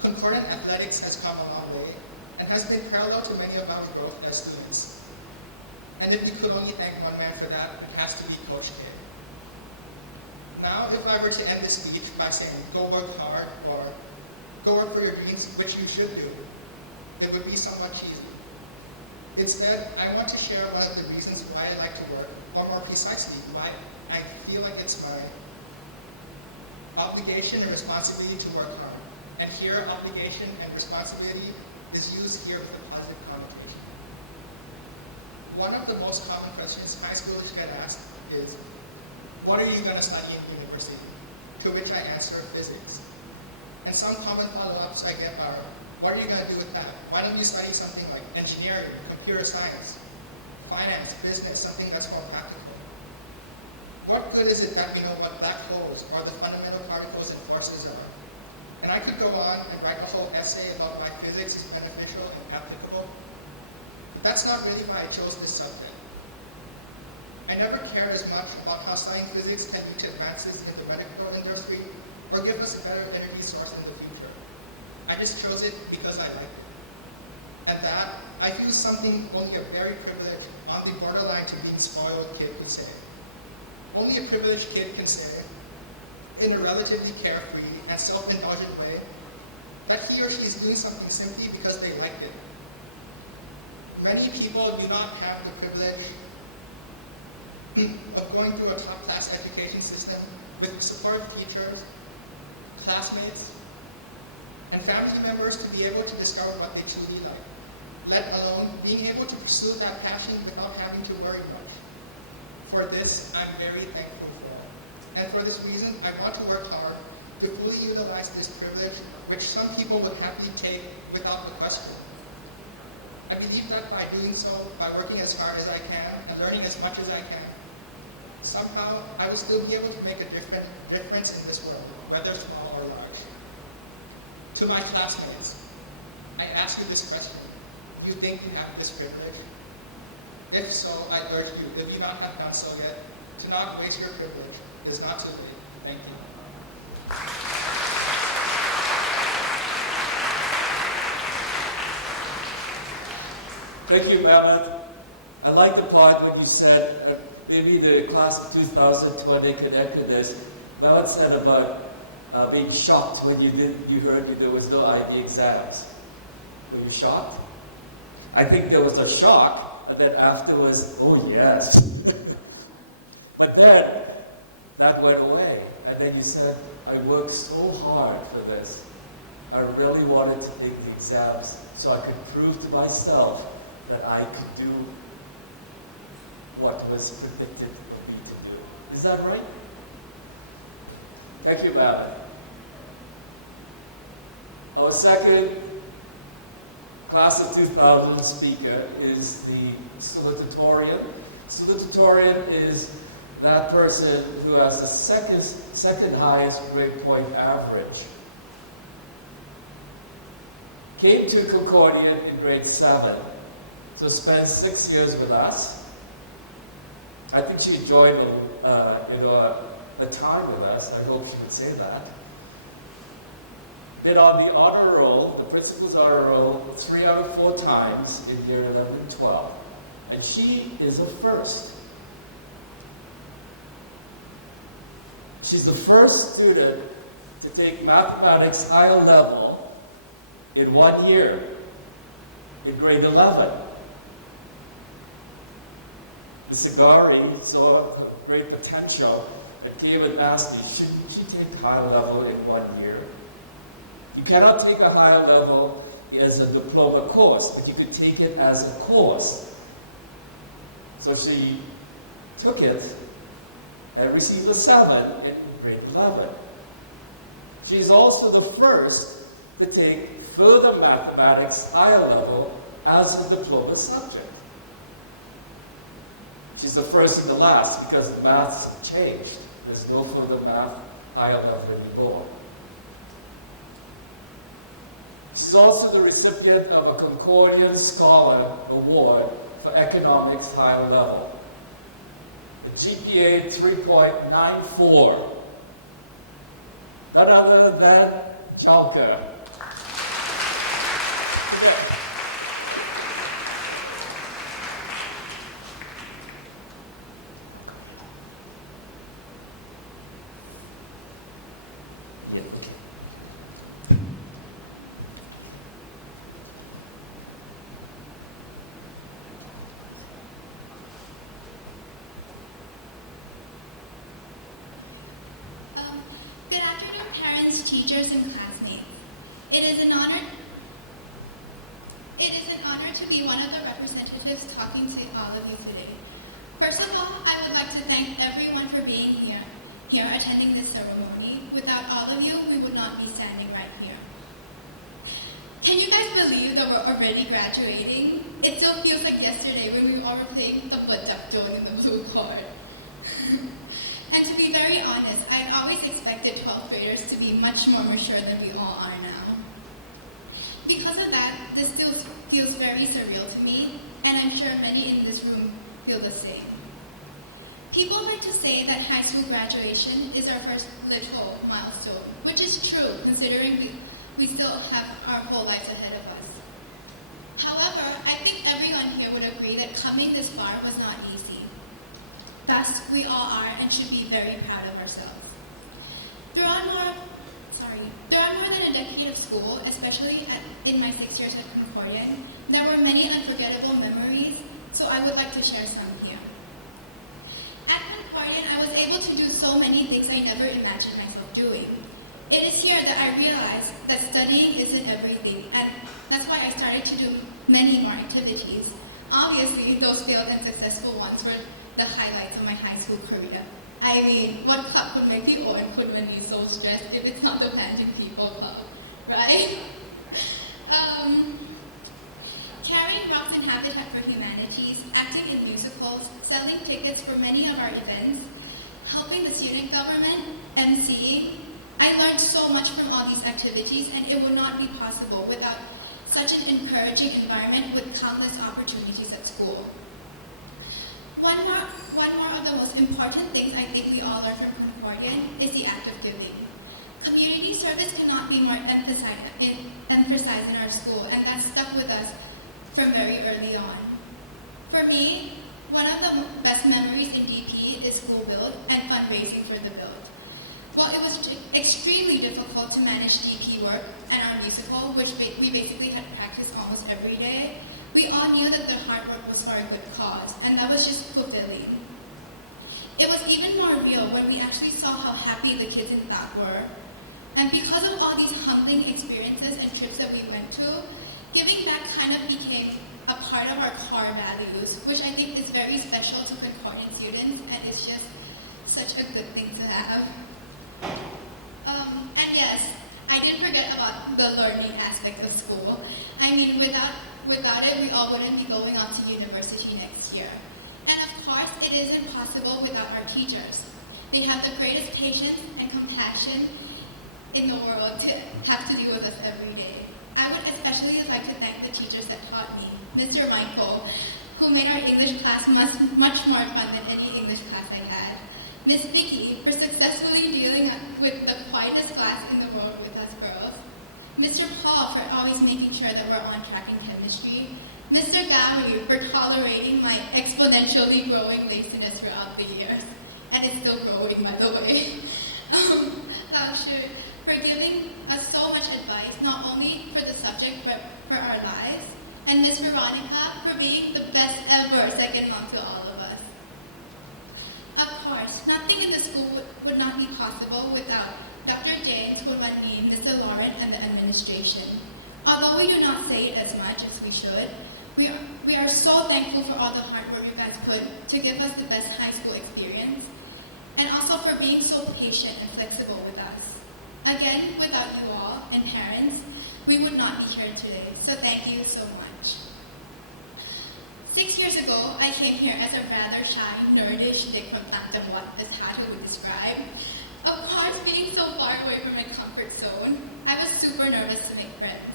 Concordant athletics has come a long way, and has been parallel to many of our growth as students. And if we could only thank one man for that, it has to be Coach K. Now, if I were to end this speech by saying, go work hard, or go work for your dreams, which you should do, it would be somewhat cheesy. Instead, I want to share one of the reasons why I like to work, or more precisely, why I feel like it's my obligation and responsibility to work hard. And here, obligation and responsibility is used here with a positive connotation. One of the most common questions high schoolers get asked is, what are you going to study in university? To which I answer, physics. And some common follow-ups I get are, what are you going to do with that? Why don't you study something like engineering, computer science, finance, business, something that's more practical? What good is it that we know what black holes or the fundamental particles and forces are? And I could go on and write a whole essay about why physics is beneficial and applicable. That's not really why I chose this subject. I never cared as much about how studying physics can lead to advances in the medical industry or give us a better energy source in the future. I just chose it because I like it. And that, I feel, something only a very privileged, on the borderline to being spoiled kid can say. Only a privileged kid can say, in a relatively carefree and self-indulgent way, that he or she is doing something simply because they liked it. Many people do not have the privilege of going through a top-class education system with supportive teachers, classmates, and family members to be able to discover what they truly like, let alone being able to pursue that passion without having to worry much. For this, I'm very thankful for. And for this reason, I want to work hard to fully utilize this privilege, which some people would happily take without the question. I believe that by doing so, by working as hard as I can and learning as much as I can, somehow I will still be able to make a difference in this world, whether small or large. To my classmates, I ask you this question. Do you think you have this privilege? If so, I urge you, if you not have done so yet, to not waste your privilege. It is not too late. Thank you. Thank you, Madeline. I like the part when you said maybe the class of 2020 could echo this. Madeline said about being shocked when you heard there was no IB exams. Were you shocked? I think there was a shock, and then afterwards, oh yes. But then that went away, and then you said, I worked so hard for this. I really wanted to take the exams so I could prove to myself that I could do what was predicted of me to do. Is that right? Thank you, Madeline. Our second class of 2000 speaker is the salutatorian. Salutatorian is that person who has the second highest grade point average. Came to Concordia in grade 7, so spent 6 years with us. I think she enjoyed the time with us. I hope she would say that. Been on the honor roll, the principal's honor roll, 3 out of 4 times in year 11 and 12. And she is a first. She's the first student to take mathematics higher level in 1 year, in grade 11. The Sagari saw great potential and came and asked me, shouldn't you take higher level in 1 year? You cannot take a higher level as a diploma course, but you could take it as a course. So she took it and received a 7 in grade 11. She's also the first to take further mathematics higher level as a diploma subject. She's the first and the last because the maths have changed. There's no further math higher level anymore. She's also the recipient of a Concordian Scholar Award for Economics Higher Level. A GPA 3.94. None other than Jalka. Good afternoon, parents, teachers, and classmates. It is an honor to be one of the representatives talking to all of you today. First of all, I would like to thank everyone for being here attending this ceremony. Without all of you, we would not be standing right here. Can you guys believe that we're already graduating? It still feels like yesterday when we all were playing the Bajak Joan in the blue court. And to be very honest, I had always expected 12th graders to be much more mature than we all are now. Because of that, this still feels very surreal to me, and I'm sure many in this room feel the same. People like to say that high school graduation is our first literal milestone, which is true considering we still have our whole lives ahead of us. However, I think everyone here would agree that coming this far was not easy. Thus, we all are and should be very proud of ourselves. Throughout more than a decade of school, especially in my 6 years at Concordian, there were many unforgettable memories, so I would like to share some here. At Concordian, I was able to do so many things I never imagined myself doing. It is here that I realized that studying isn't everything, and that's why I started to do many more activities. Obviously, those failed and successful ones were the highlights of my high school career. I mean, what club could make you and could make me so stressed if it's not the Pansy People Club, right? Carrying rocks in Habitat for Humanities, acting in musicals, selling tickets for many of our events, helping the student government, MCing. I learned so much from all these activities, and it would not be possible without such an encouraging environment with countless opportunities at school. One more of the most important things I think we all learn from Concordian is the act of giving. Community service cannot be more emphasized in our school, and that stuck with us from very early on. For me, one of the best memories in DP is school build and fundraising for the build. While it was extremely difficult to manage DP work and our musical, which we basically had practice almost every day, we all knew that the hard work was for a good cause, and that was just fulfilling. It was even more real when we actually saw how happy the kids in that were. And because of all these humbling experiences and trips that we went to, giving back kind of became a part of our core values, which I think is very special to Concordian students, and it's just such a good thing to have. And yes, I didn't forget about the learning aspect of school. I mean, without it, we all wouldn't be going on to university next year. And of course, it is impossible without our teachers. They have the greatest patience and compassion in the world to have to deal with us every day. I would especially like to thank the teachers that taught me. Mr. Michael, who made our English class much more fun than any English class I had. Miss Vicky, for successfully dealing with the quietest class in the world with us girls. Mr. Paul, for always making sure that we're on track in chemistry. Mr. Gowrie, for tolerating my exponentially growing laziness throughout the years. And it's still growing, by the way. Dr. for giving us so much advice, not only for the subject, but for our lives. And Ms. Veronica for being the best ever second mom to all of us. Of course, nothing in the school would not be possible without Dr. James, Kunwanmin, Mr. Lauren, and the administration. Although we do not say it as much as we should, we are so thankful for all the hard work you guys put to give us the best high school experience, and also for being so patient and flexible with us. Again, without you all and parents, we would not be here today, so thank you so much. 6 years ago, I came here as a rather shy, nerdish dik from Tamtamwat, as Hatu would describe. Of course, being so far away from my comfort zone, I was super nervous to make friends.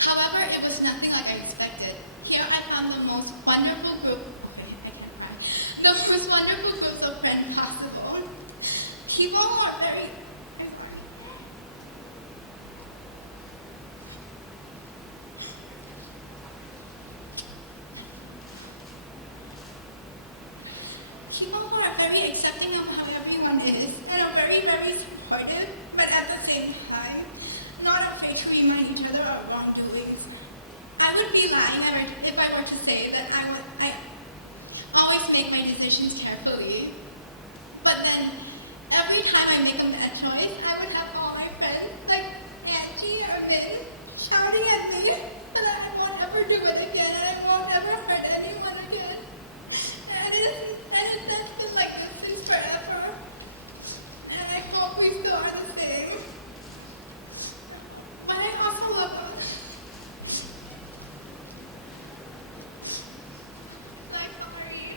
However, it was nothing like I expected. Here I found the most wonderful group of friends possible. People are very accepting of how everyone is, and are very, very supportive, but at the same time, not afraid to remind each other of wrongdoings. I would be lying if I were to say that I always make my decisions carefully. But then, every time I make a bad choice, I would have all my friends, like Angie or Min, shouting at me that I won't ever do it again, and I won't ever hurt anyone again. And that's been like this since forever. And I hope we still are the same. But I also love them. Like Ari.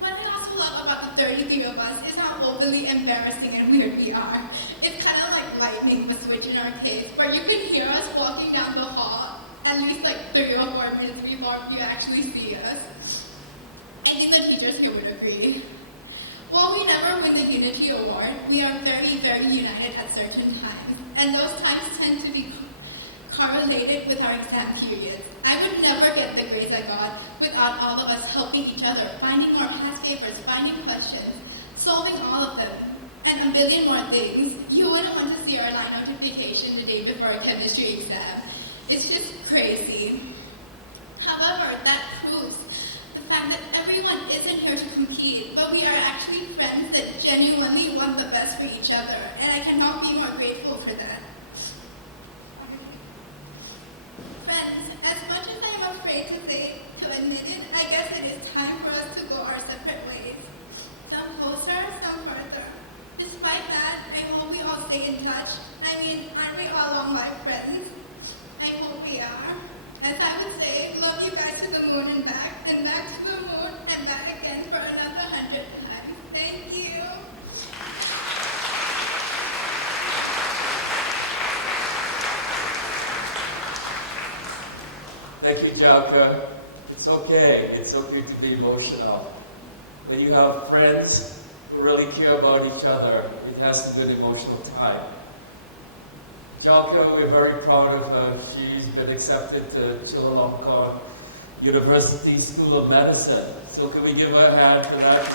What I also love about the 33 of us is how overly embarrassing and weird we are. It's kind of like lightning was switch in our case, where you can hear us walking down the hall at least like 3 or 4 minutes before you actually see us. I think the teachers here would agree. While we never win the Unity Award, we are very, very united at certain times, and those times tend to be correlated with our exam periods. I would never get the grades I got without all of us helping each other, finding more past papers, finding questions, solving all of them, and a billion more things. You wouldn't want to see our line notification the day before a chemistry exam. It's just crazy. However, that proves the fact that everyone isn't here to compete, but we are actually friends that genuinely want the best for each other, and I cannot be more grateful for that. Friends, as much as I am afraid to admit it, I guess it is time for us to go our separate ways. Some closer, some further. Despite that, I hope we all stay in touch. I mean, aren't we all long life friends? I hope we are. As I would say, love you guys to the moon and back to the moon, and back again for another 100 times. Thank you. Thank you, Jaka. It's okay. It's okay to be emotional. When you have friends who really care about each other, it has a good emotional time. Jaka, we're very proud of her. She's been accepted to Chulalongkorn University School of Medicine. So can we give her a hand for that?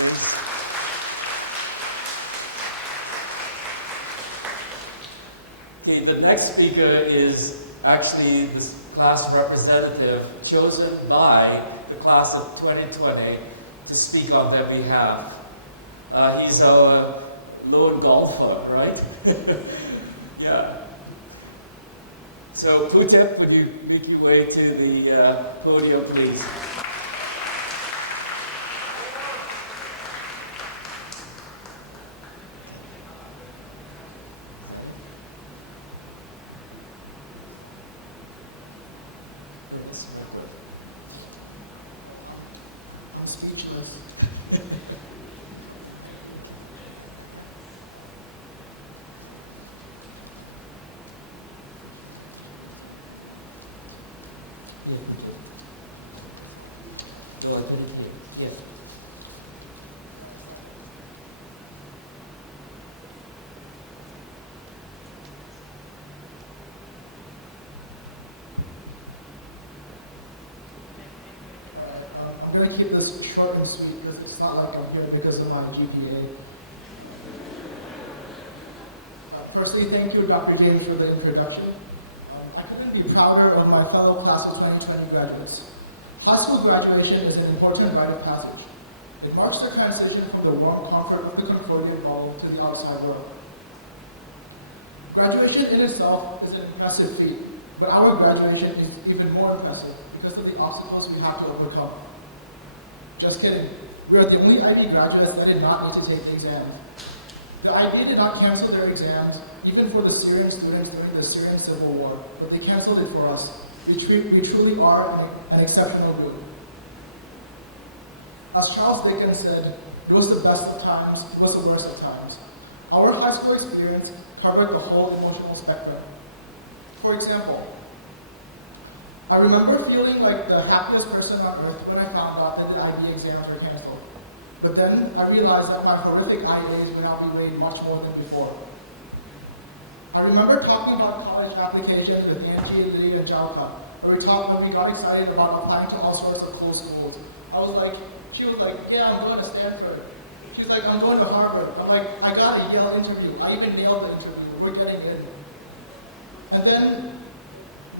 Okay, the next speaker is actually the class representative chosen by the class of 2020 to speak on their behalf. He's a lone golfer, right? Yeah. So, Putep, would you make your way to the podium, please? Yes, I'm speechless. yeah, we do. No, I couldn't hear. Yeah. I'm going to keep this short and sweet because it's not like I'm here because of my GPA. Firstly, thank you, Dr. James, for the introduction. I couldn't be prouder of my fellow class of 2020 graduates. High school graduation is an important rite of passage. It marks the transition from the warm comfort of the comforted home to the outside world. Graduation in itself is an impressive feat, but our graduation is even more impressive because of the obstacles we have to overcome. Just kidding. We are the only IB graduates that did not need to take the exam. The IB did not cancel their exams, even for the Syrian students during the Syrian Civil War, but they canceled it for us. We truly are an exceptional group. As Charles Dickens said, it was the best of times, it was the worst of times. Our high school experience covered the whole emotional spectrum. For example, I remember feeling like the happiest person on earth when I found out that the IB exams were canceled. But then I realized that my horrific eye days would now be weighed much more than before. I remember talking about college applications with Angie, Lee, and Jalka, where we got excited about applying to all sorts of cool schools. She was like, yeah, I'm going to Stanford. She's like, I'm going to Harvard. I'm like, I got a Yale interview. I even nailed the interview. We're getting in. And then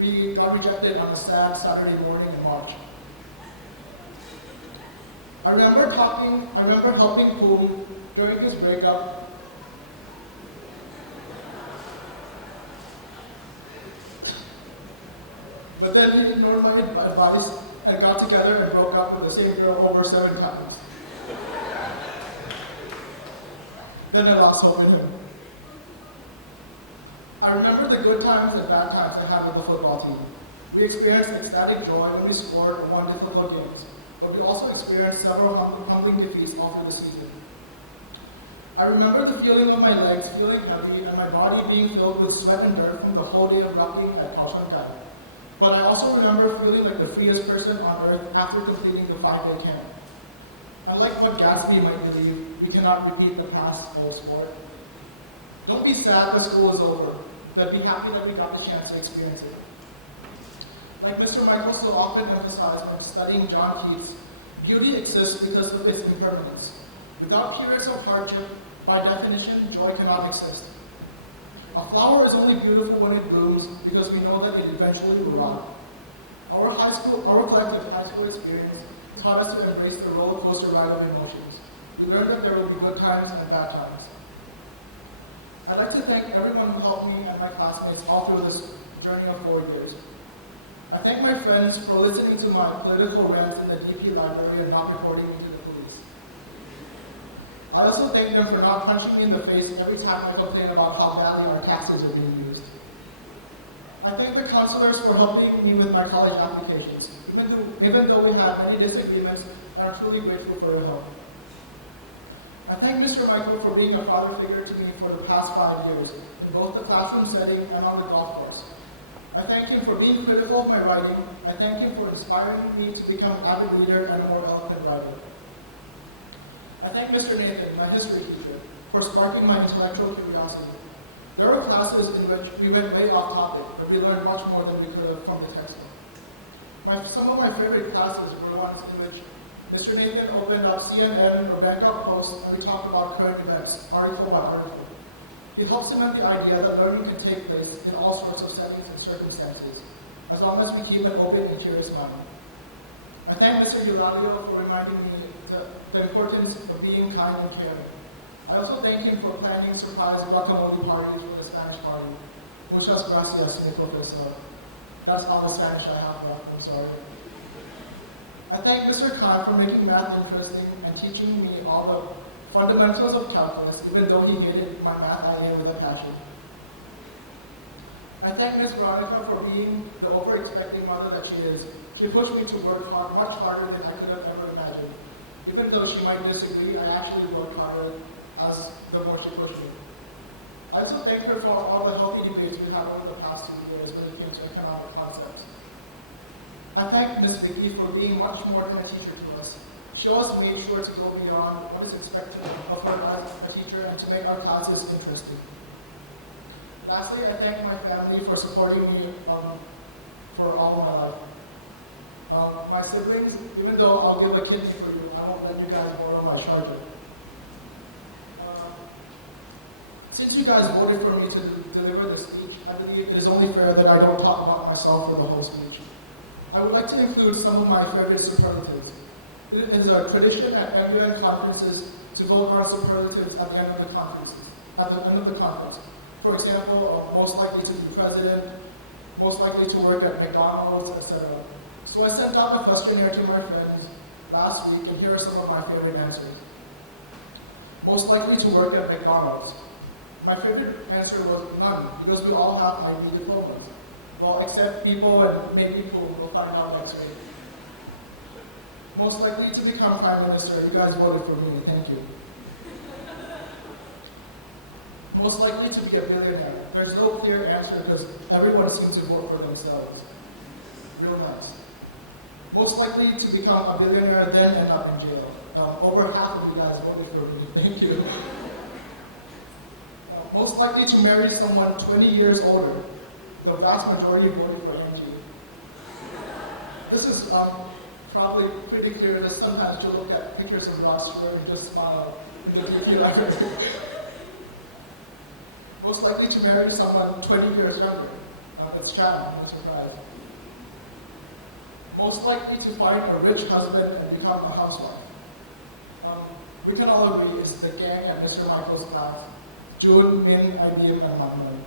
we got rejected on a sad Saturday morning in March. I remember helping Pooh during his breakup. But then he ignored my advice and got together and broke up with the same girl over 7 times. Then I lost hope in him. I remember the good times and bad times I had with the football team. We experienced ecstatic joy when we scored and won difficult games, but we also experienced several humbling defeats all through the season. I remember the feeling of my legs feeling heavy and my body being filled with sweat and dirt from the whole day of rugbying at Kaohsiung. But I also remember feeling like the freest person on earth after completing the 5-day camp. Unlike what Gatsby might believe, we cannot repeat the past whole sport. Don't be sad that school is over, but be happy that we got the chance to experience it. Like Mr. Michael so often emphasized when studying John Keats, beauty exists because of its impermanence. Without periods of hardship, by definition, joy cannot exist. A flower is only beautiful when it blooms because we know that it eventually will rot. Our collective high school experience taught us to embrace the roller coaster ride of emotions. We learned that there will be good times and bad times. I'd like to thank everyone who helped me and my classmates all through this journey of 4 years. I thank my friends for listening to my political rants in the DP library and not reporting me to the police. I also thank them for not punching me in the face every time I complain about how badly our taxes are being used. I thank the counselors for helping me with my college applications, even though we had many disagreements, and I'm truly grateful for your help. I thank Mr. Michael for being a father figure to me for the past 5 years, in both the classroom setting and on the golf course. I thank him for being critical of my writing. I thank him for inspiring me to become an avid reader and a more eloquent writer. I thank Mr. Nathan, my history teacher, for sparking my intellectual curiosity. There were classes in which we went way off topic, but we learned much more than we could have from the textbook. Some of my favorite classes were ones in which Mr. Nathan opened up CNN or Bangkok Post and we talked about current events, article by article. It helps cement the idea that learning can take place in all sorts of settings and circumstances, as long as we keep an open and curious mind. I thank Mr. Euladio for reminding me the importance of being kind and caring. I also thank him for planning surprise guacamole parties for the Spanish party. Muchas gracias, mi profesor. That's all the Spanish I have left, I'm sorry. I thank Mr. Khan for making math interesting and teaching me all the fundamentals of calculus, even though he hated my math idea with a passion. I thank Ms. Veronica for being the over-expecting mother that she is. She pushed me to work hard, much harder than I could have ever imagined. Even though she might disagree, I actually worked harder as the more she pushed me. I also thank her for all the healthy debates we had over the past 2 years when it came to economic concepts. I thank Ms. Vicky for being much more than a teacher to us. She always made sure to go beyond what is expected of her as a teacher and to make our classes interesting. Lastly, I thank my family for supporting me for all of my life. My siblings, even though I'll give a kidney for you, I won't let you guys borrow my charger. Since you guys voted for me to deliver the speech, I believe it is only fair that I don't talk about myself for the whole speech. I would like to include some of my favorite superlatives. It is a tradition at MUN conferences to vote on superlatives at the end of the conference. For example, most likely to be president, most likely to work at McDonald's, etc. So I sent out a questionnaire to my friends last week, and here are some of my favorite answers. Most likely to work at McDonald's. My favorite answer was none, because we all have IB diplomas. Well, except people and maybe people will find out next week. Most likely to become Prime Minister. You guys voted for me, thank you. Most likely to be a billionaire. There's no clear answer because everyone seems to vote for themselves. Real nice. Most likely to become a billionaire, then end up in jail. Now, over half of you guys voted for me, thank you. Most likely to marry someone 20 years older. The vast majority voted for Angie. This is probably pretty clear that sometimes you'll look at pictures of Ross Stewart and just smile. Most likely to marry someone 20 years younger. That's Chad, no surprise. Most likely to find a rich husband and become a housewife. We can all agree it's the gang at Mr. Michael's class. June, Min, Ideum, and Manuel.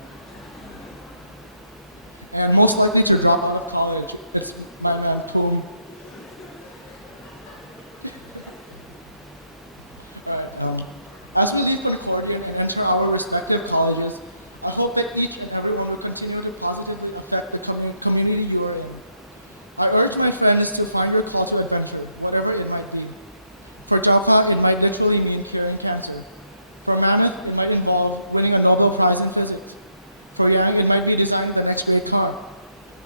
And most likely to drop out of college, it's my man, Toom. As we leave Concordia and enter our respective colleges, I hope that each and everyone will continue to positively affect the community you are in. I urge my friends to find your call to adventure, whatever it might be. For Jauka, it might literally mean curing cancer. For Mammoth, it might involve winning a Nobel Prize in physics. For Yang, it might be designing the next great car.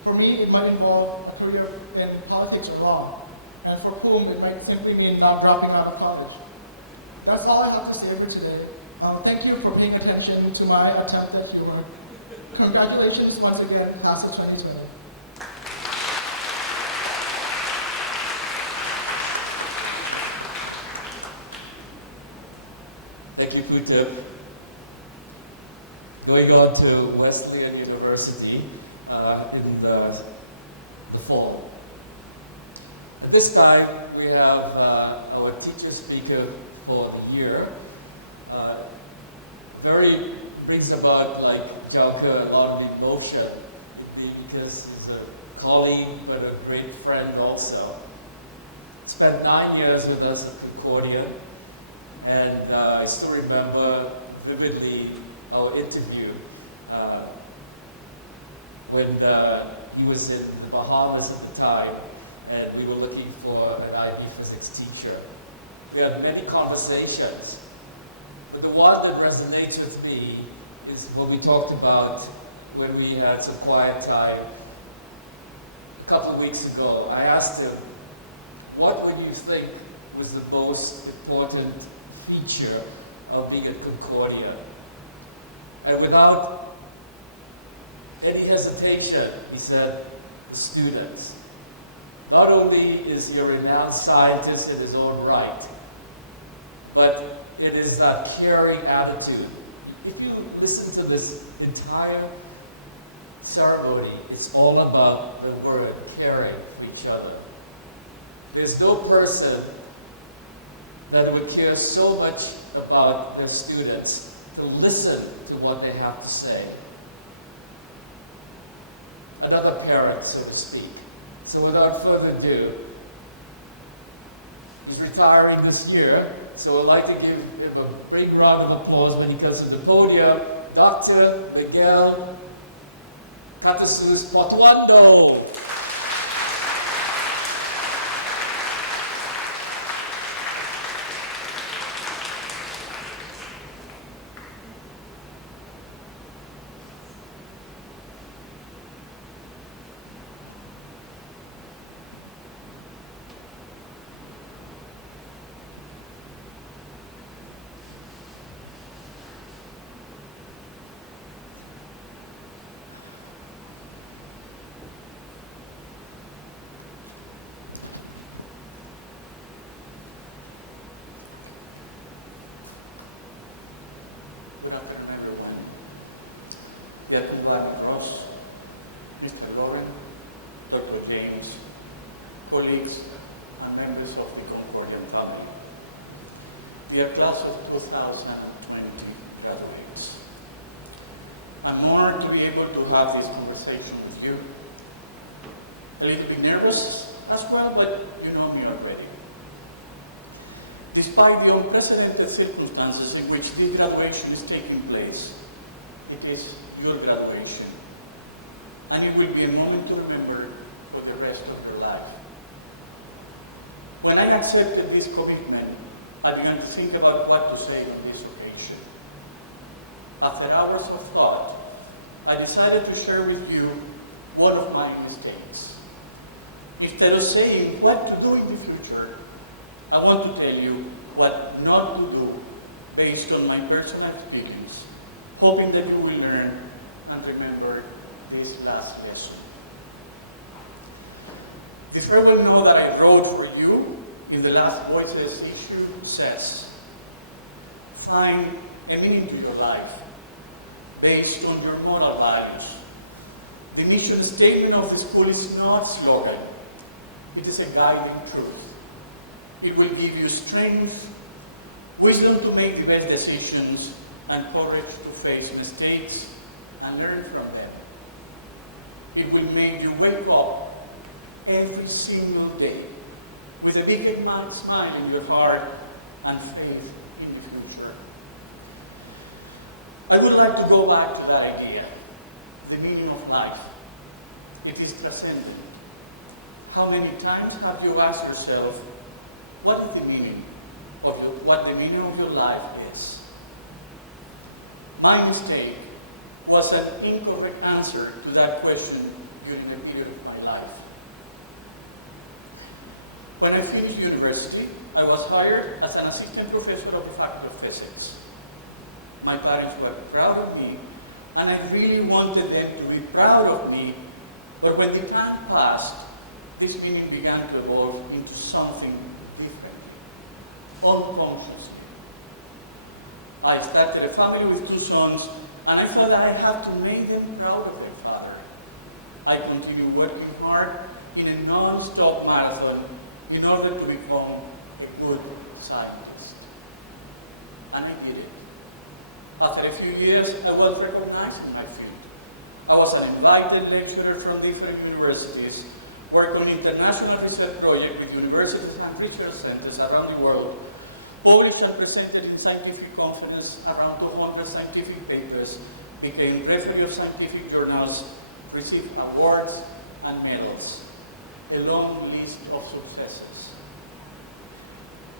For me, it might involve a career in politics or law. And for Poom, it might simply mean not dropping out of college. That's all I have to say for today. Thank you for paying attention to my attempt at humor. Congratulations once again, Pastor Chinese Minute. Thank you, Putip. Going on to Wesleyan University in the fall. At this time, we have our teacher speaker for the year. Brings about like Jauka a lot of emotion because he's a colleague but a great friend also. Spent 9 years with us at Concordia, and I still remember vividly our interview when he was in the Bahamas at the time, and we were looking for an IB physics teacher. We had many conversations, but the one that resonates with me is what we talked about when we had some quiet time a couple of weeks ago. I asked him, what would you think was the most important feature of being at Concordia? And without any hesitation, he said, the students. Not only is he a renowned scientist in his own right, but it is that caring attitude. If you listen to this entire ceremony, it's all about the word caring for each other. There's no person that would care so much about their students to listen to what they have to say. Another parent, so to speak. So without further ado, he's retiring this year, so I'd like to give him a big round of applause when he comes to the podium. Dr. Miguel Catasus Portuando. Good afternoon, everyone. Vietnam Black Cross, Mr. Lauren, Dr. James, colleagues, and members of the Concordian family. We are class of 2020 graduates. I'm honored to be able to have this conversation with you. A little bit nervous as well, but you know me already. Despite the unprecedented circumstances in which this graduation is taking place, it is your graduation, and it will be a moment to remember for the rest of your life. When I accepted this commitment, I began to think about what to say on this occasion. After hours of thought, I decided to share with you one of my mistakes. Instead of saying what to do in the future, I want to tell you what not to do based on my personal experience, hoping that you will learn and remember this last lesson. The farewell note that I wrote for you in the Last Voices issue says, find a meaning to your life based on your moral values. The mission statement of the school is not a slogan, it is a guiding truth. It will give you strength, wisdom to make the best decisions, and courage to face mistakes and learn from them. It will make you wake up every single day with a big smile in your heart and faith in the future. I would like to go back to that idea, the meaning of life. It is transcendent. How many times have you asked yourself, what is the meaning of your life is? My mistake was an incorrect answer to that question during a period of my life. When I finished university, I was hired as an assistant professor of the Faculty of Physics. My parents were proud of me, and I really wanted them to be proud of me, but when the time passed, this meaning began to evolve into something different, unconsciously. I started a family with 2 sons, and I felt that I had to make them proud of their father. I continued working hard in a non-stop marathon in order to become a good scientist. And I did it. After a few years, I was recognized in my field. I was an invited lecturer from different universities, worked on international research projects with universities and research centers around the world, published and presented in scientific conferences, around 200 scientific papers, became referee of scientific journals, received awards and medals, a long list of successes.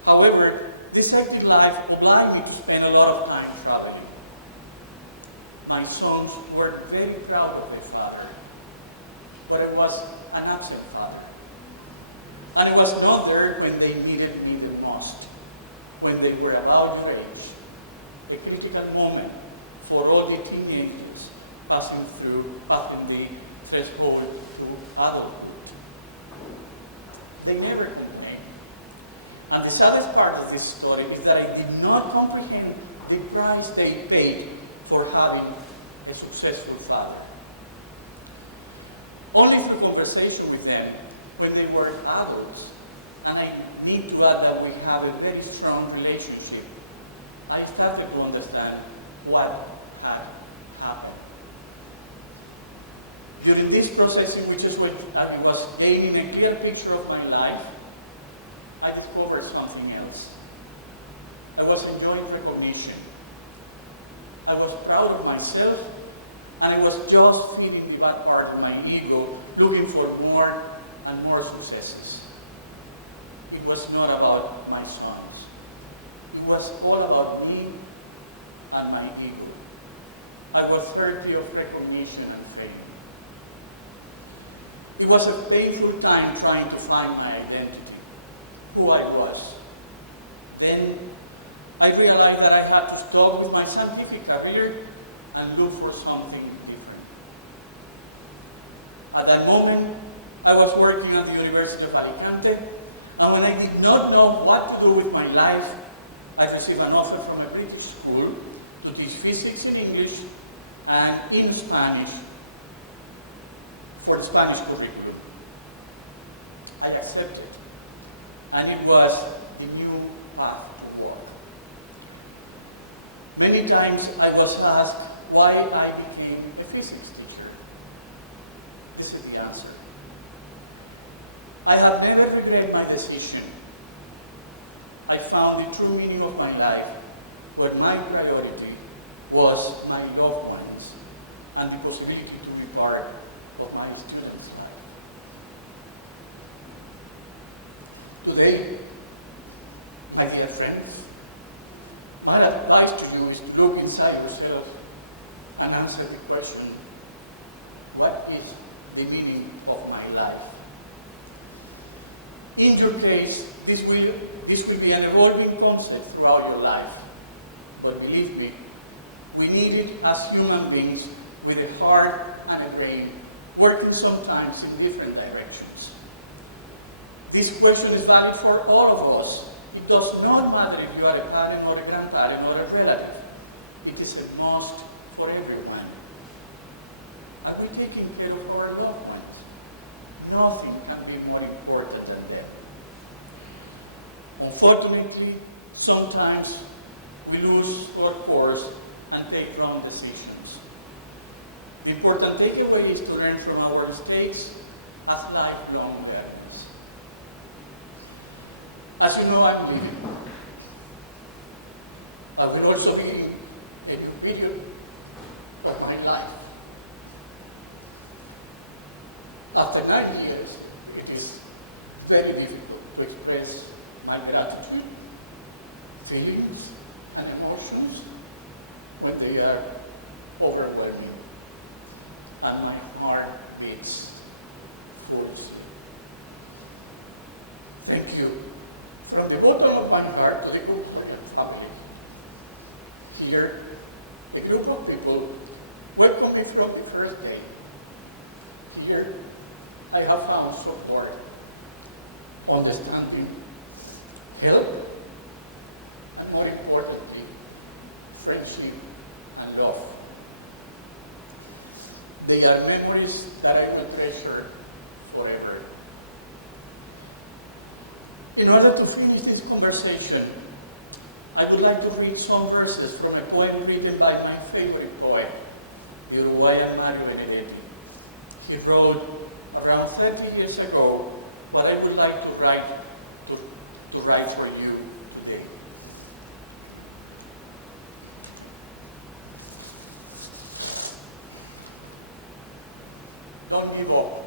However, this active life obliged me to spend a lot of time traveling. My sons were very proud of their father, but I was an absent father. And I was not there when they needed me the most, when they were about your age, a critical moment for all the teenagers passing the threshold to adulthood. They never complained. And the saddest part of this story is that I did not comprehend the price they paid for having a successful father. Only through conversation with them, when they were adults, and I need to add that we have a very strong relationship, I started to understand what had happened. During this process in which I was gaining a clear picture of my life, I discovered something else. I was enjoying recognition. I was proud of myself and I was just feeding the bad part of my ego, looking for more and more successes. It was not about my sons. It was all about me and my ego. I was thirsty of recognition and fame. It was a painful time trying to find my identity, who I was. Then I realized that I had to stop with my scientific career and look for something different. At that moment, I was working at the University of Alicante, and when I did not know what to do with my life, I received an offer from a British school to teach physics in English and in Spanish for the Spanish curriculum. I accepted, and it was the new path to walk. Many times I was asked why I became a physics teacher. This is the answer. I have never regretted my decision. I found the true meaning of my life where my priority was my loved ones and the possibility to be part of my students' life. Today, my dear friends, my advice to you is to look inside yourself and answer the question, what is the meaning of my life? In your case, this will be an evolving concept throughout your life. But believe me, we need it as human beings with a heart and a brain, working sometimes in different directions. This question is valid for all of us. It does not matter if you are a parent or a grandparent or a relative. It is a must for everyone. Are we taking care of our loved ones? Nothing can be more important than that. Unfortunately, sometimes we lose our course and take wrong decisions. The important takeaway is to learn from our mistakes as lifelong learners. As you know, I'm leaving. I will also be a new video of my life. After 9 years, it is very difficult to express my gratitude, feelings, and emotions when they are overwhelming, and my heart beats towards you. Thank you. From the bottom of my heart to the Good Royal family. Here, a group of people welcomed me from the first day. Here, I have found support, understanding, help, and more importantly, friendship and love. They are memories that I will treasure forever. In order to finish this conversation, I would like to read some verses from a poem written by my favorite poet, the Uruguayan Mario Benedetti. He wrote around 30 years ago what I would like to write for you today. Don't give up.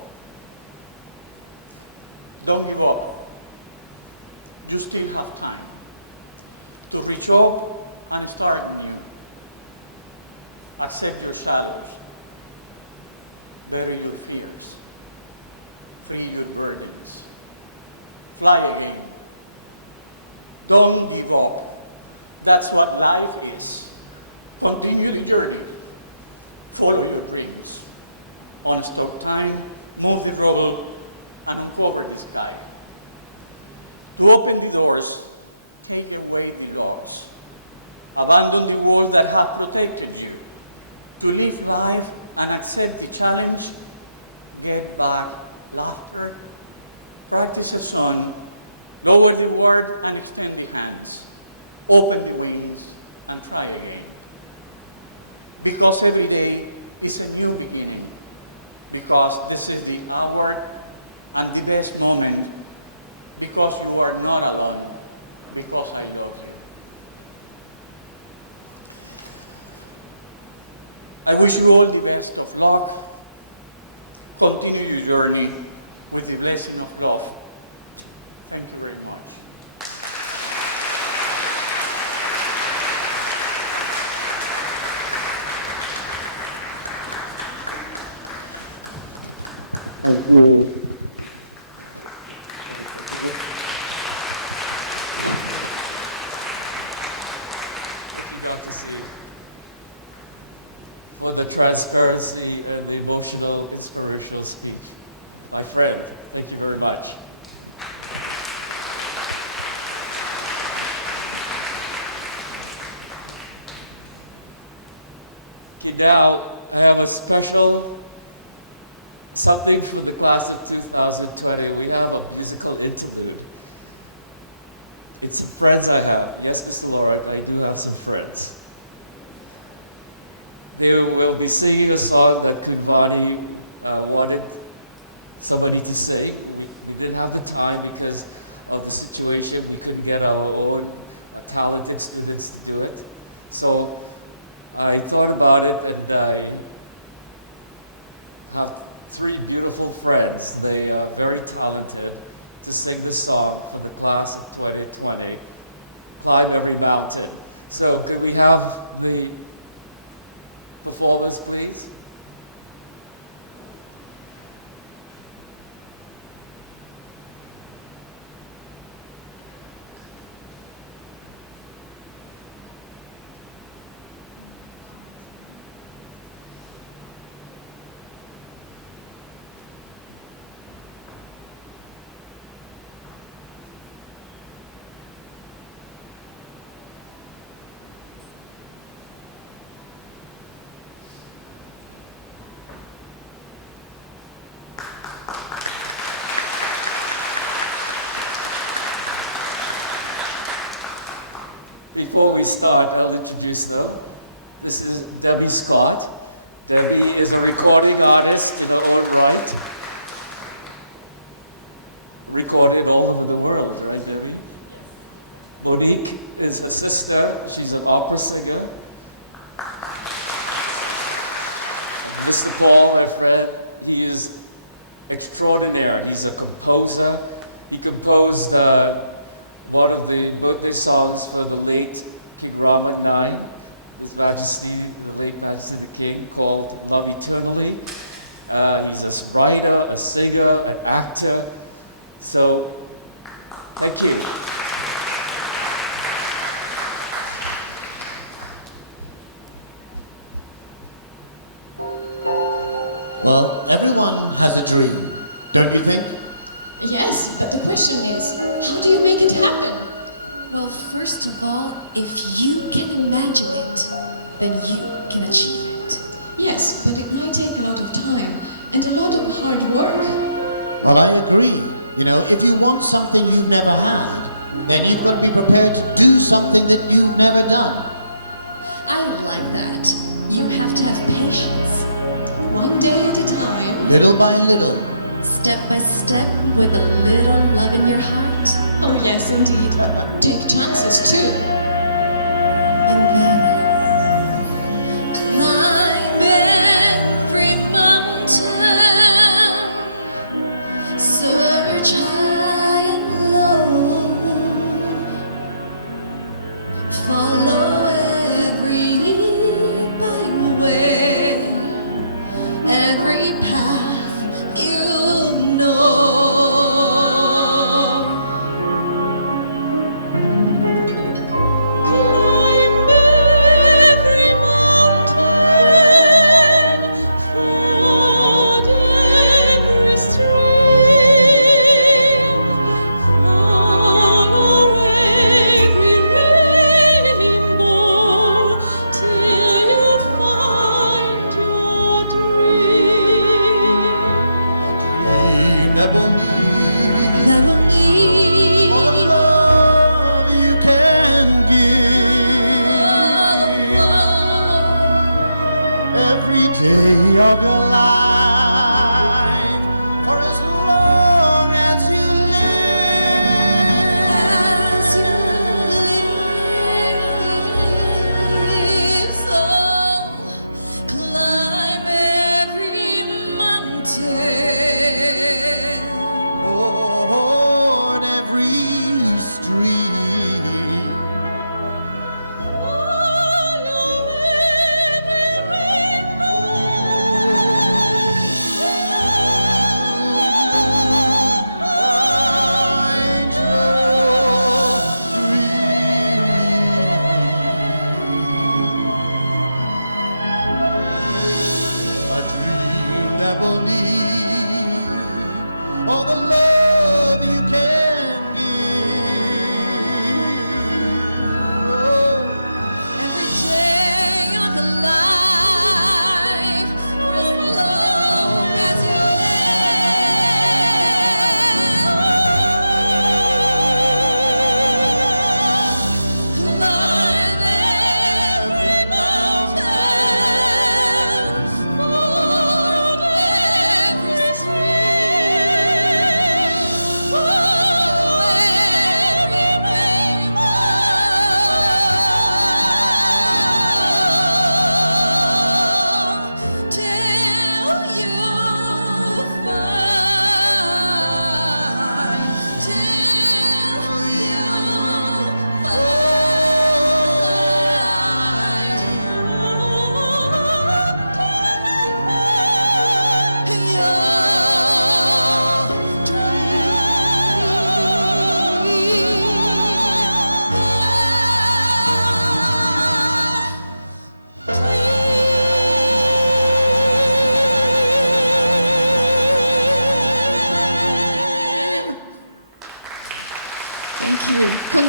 Don't give up. You still have time to reach out and start new. Accept your shadows. Bury your fears. Free your burdens. Fly again. Don't give up. That's what life is. Continue the journey. Follow your dreams. On stop time, move the road and uncover the sky. To open the doors, take away the doors. Abandon the walls that have protected you. To live life and accept the challenge, get back laughter, practice the sun, lower the word and extend the hands, open the wings and try again. Because every day is a new beginning. Because this is the hour and the best moment. Because you are not alone. Because I love you. I wish you all the best luck. Continue your journey with the blessing of love. Thank you very much. Thank you. For the transparency and the emotional, inspirational speech. My friend, thank you very much. Okay, now I have a special something for the class of 2020. We have a musical interlude. It's some friends I have. Yes, Mr. Laura, I do have some friends. They will be singing a song that Kunvani wanted somebody to sing. We didn't have the time because of the situation. We couldn't get our own talented students to do it. So I thought about it, and I have 3 beautiful friends. They are very talented to sing this song from the class of 2020, Climb Every Mountain. So could we have the performance, please? Before we start, I'll introduce them. This is Debbie Scott. Debbie is a recording artist in her own right. Recorded all over the world, right, Debbie? Monique is a sister. She's an opera singer. Mr. Paul, my friend, he is extraordinary. He's a composer. He composed one of the birthday songs for the late King Rama IX, His Majesty, the late Majesty the King, called Love Eternally. He's a writer, a singer, an actor. So, thank you. Well, everyone has a dream, don't you think? Yes, but the question is, how do you make it happen? Well, first of all, if you can imagine it, then you can achieve it. Yes, but it might take a lot of time and a lot of hard work. Well, I agree. You know, if you want something you've never had, then you've got to be prepared to do something that you've never done. I don't like that. You have to have patience. One day at a time. Little by little. Step by step, with a little love in your heart. Oh yes, indeed. Take chances too. And then climb every mountain, search high and low, follow every byway, every path you know.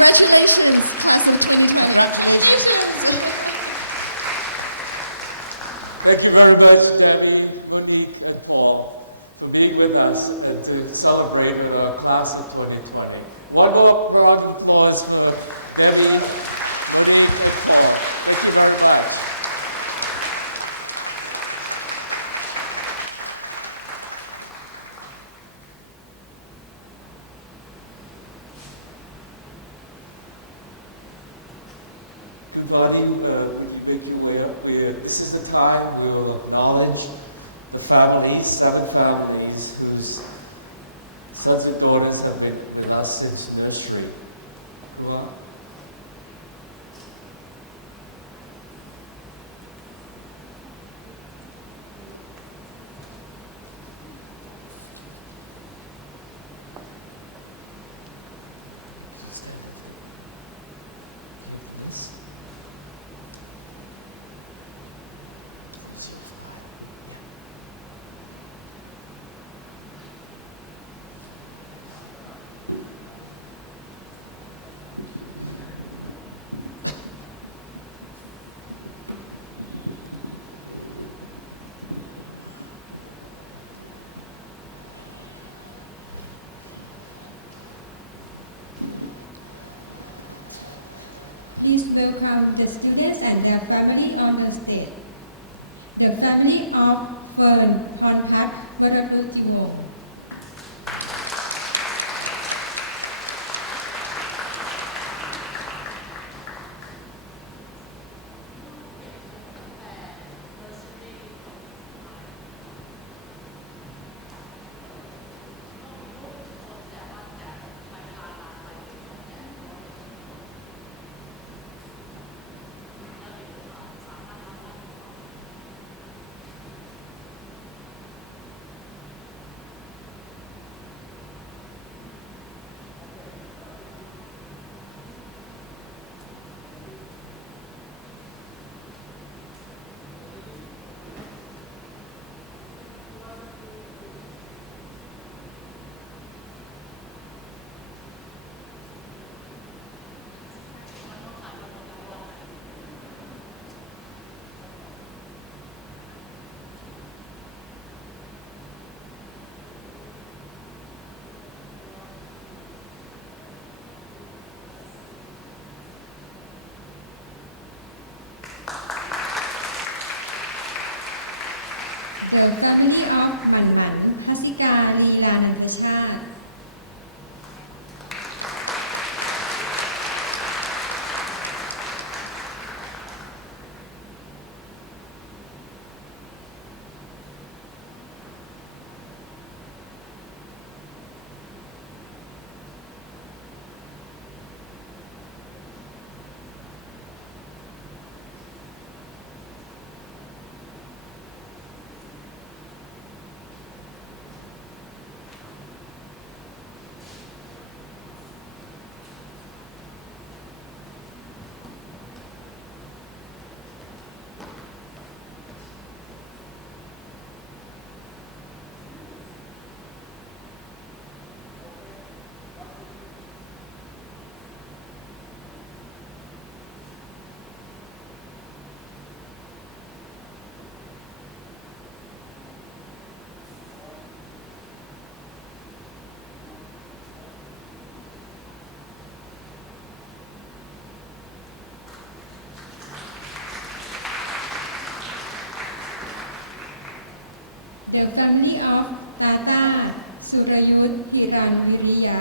Congratulations, class of 2020. Thank you very much, Debbie, Monique, and Paul, for being with us and to celebrate with our class of 2020. One more round of applause for Debbie, Monique, and Paul. Thank you very much. Everybody, you make your way up. This is the time we will acknowledge the families, 7 families whose sons and daughters have been with us since nursery. Go on. Please welcome the students and their family on the stage. The family of Fern Ponpat Varadutiwong. The family of Manman Hasika Leelanantashad. The family of Tata Surayut Hiranviriya.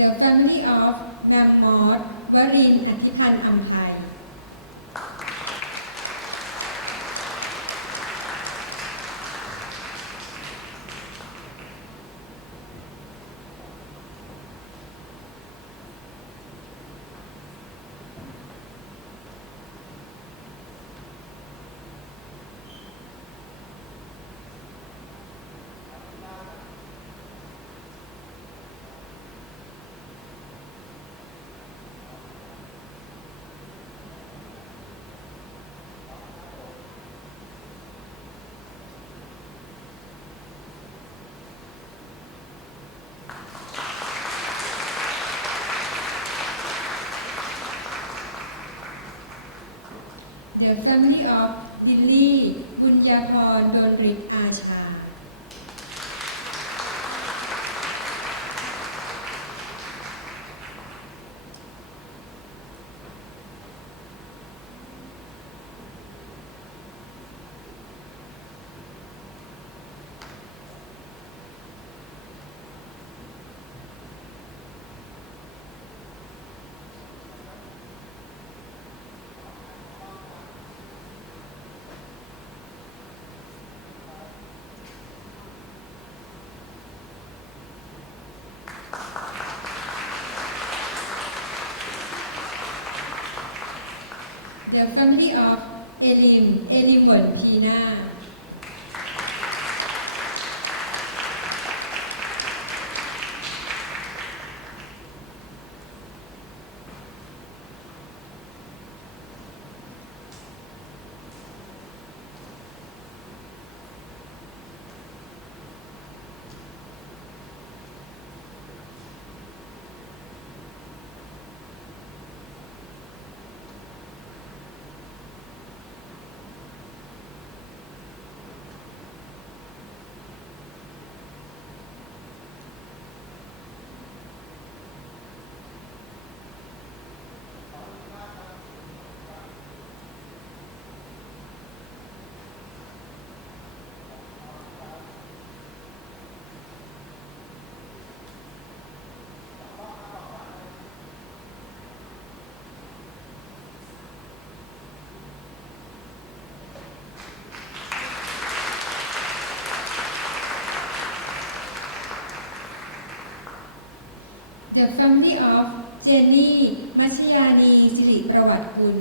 The family of แมมมอธวรินทร์อธิพันธ์อำไพ The family of ดิลลี่บุญญาพรดลฤทธิ์อาชา The family of เอลิมเวิร์ดพีนา The family of เจนนี่มัชยานีสิริประวัติกุล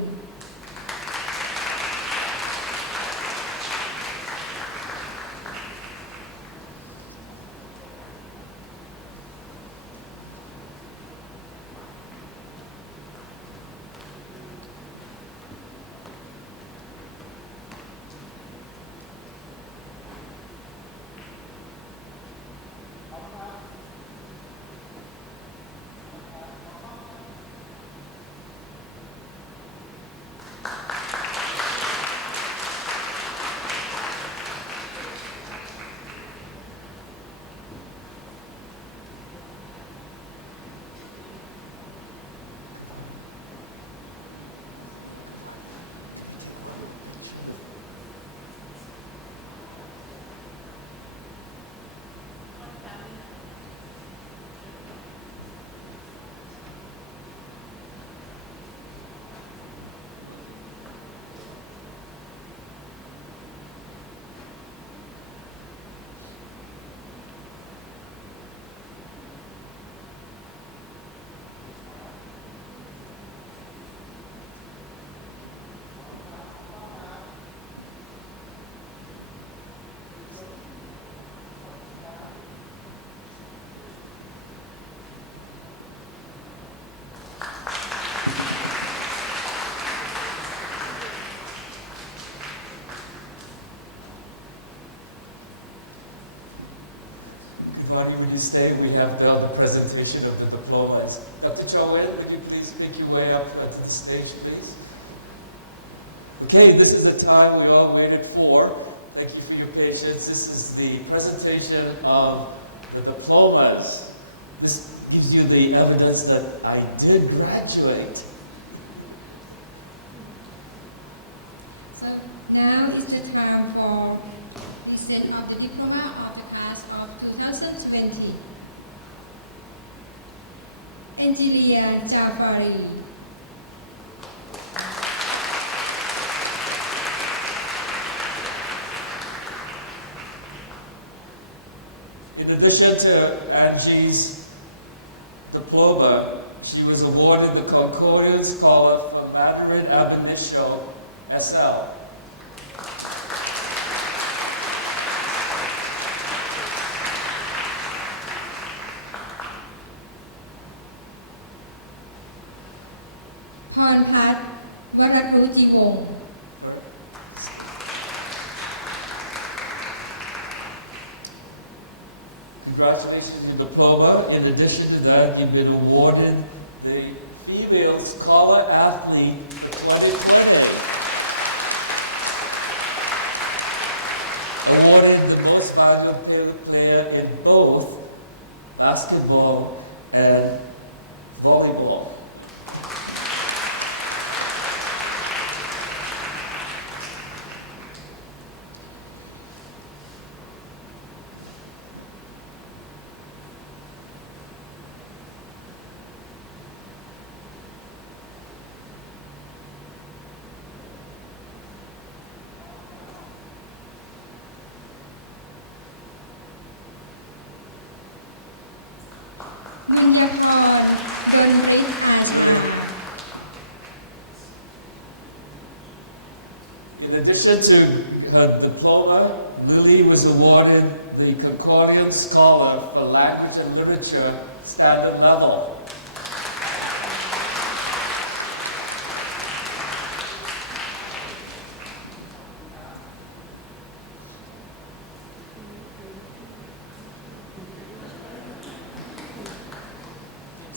Ronnie, would you stay? We have now the presentation of the diplomas. Dr. Joanne, would you please make your way up to the stage, please? Okay, this is the time we all waited for. Thank you for your patience. This is the presentation of the diplomas. This gives you the evidence that I did graduate. So now is the time for present of the diploma of the class of 2020. เอนจิเนียร์จาฟารี In addition to Angie's diploma, she was awarded the Concordia Scholar for Mandarin ab initio SL. พรพัฒน์วรรุจิวงศ์ Congratulations on your diploma. In addition to that, you've been awarded the Female Scholar Athlete for 2020. Awarded the most valuable player in both basketball and volleyball.วิญญาพรดนฤทธิ์อาชา In addition to her diploma, Lily was awarded the Concordia Scholar for Language and Literature Standard Level.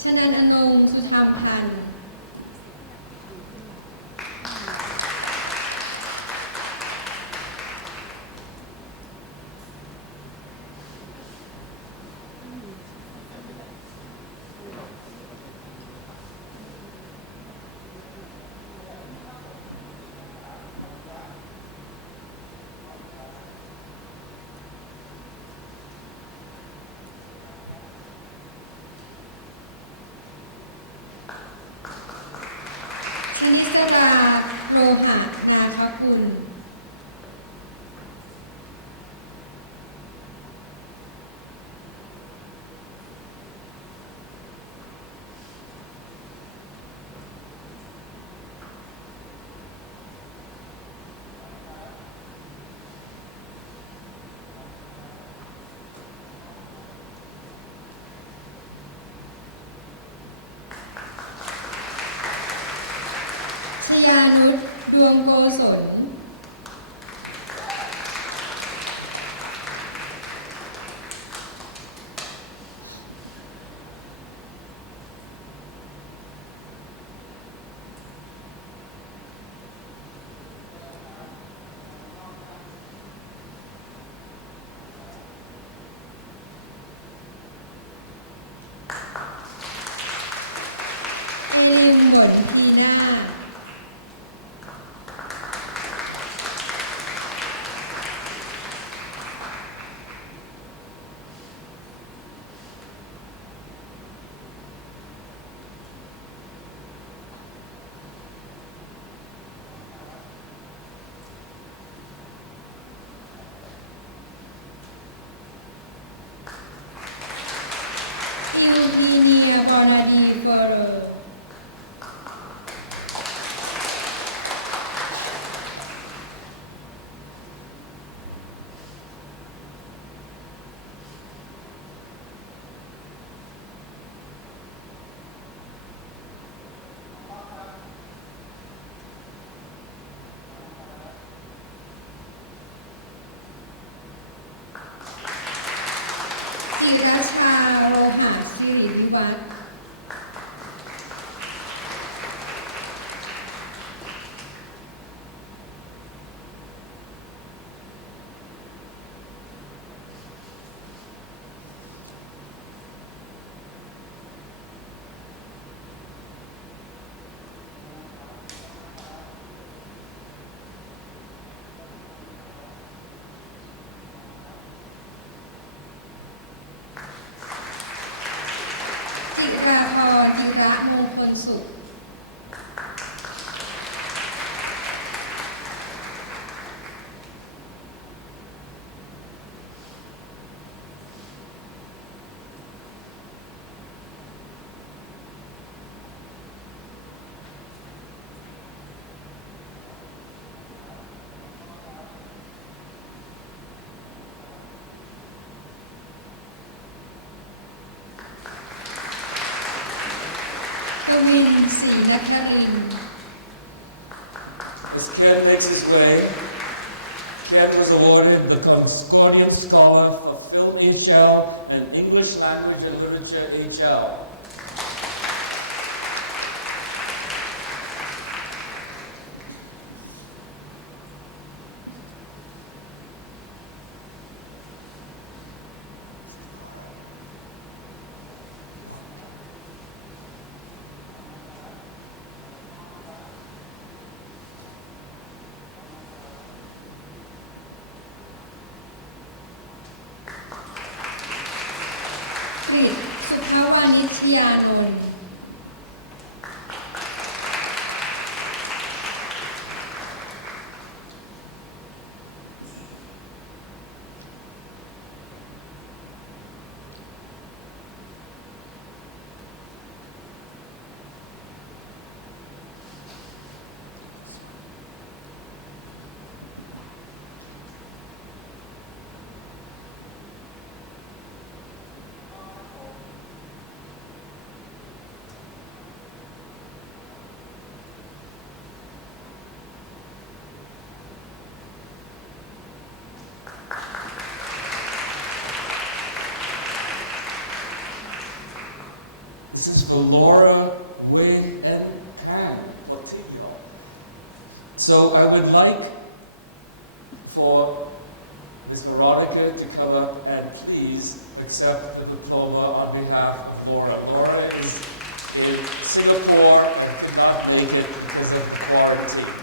ชนันอนงค์สุธรรมพันธ์ ชนิสราโลหะนาคกุล ชยานุชดวงโกศล เอลินหวนปีหน้า อิลพีเนียบอนาดีเฟอร์ จิราชาโลหะสิริวิวัฒน์ จิ สุด กวินศรีนครินทร์ As Ken makes his way, Ken was awarded the Concordian Scholar for Film HL and English Language and Literature HL.กฤษสุภวานิชยานนท์ This is for Laura Wade and Kang for TPO. So I would like for Ms. Veronica to come up and please accept the diploma on behalf of Laura. Laura is in Singapore and could not make it because of the quarantine.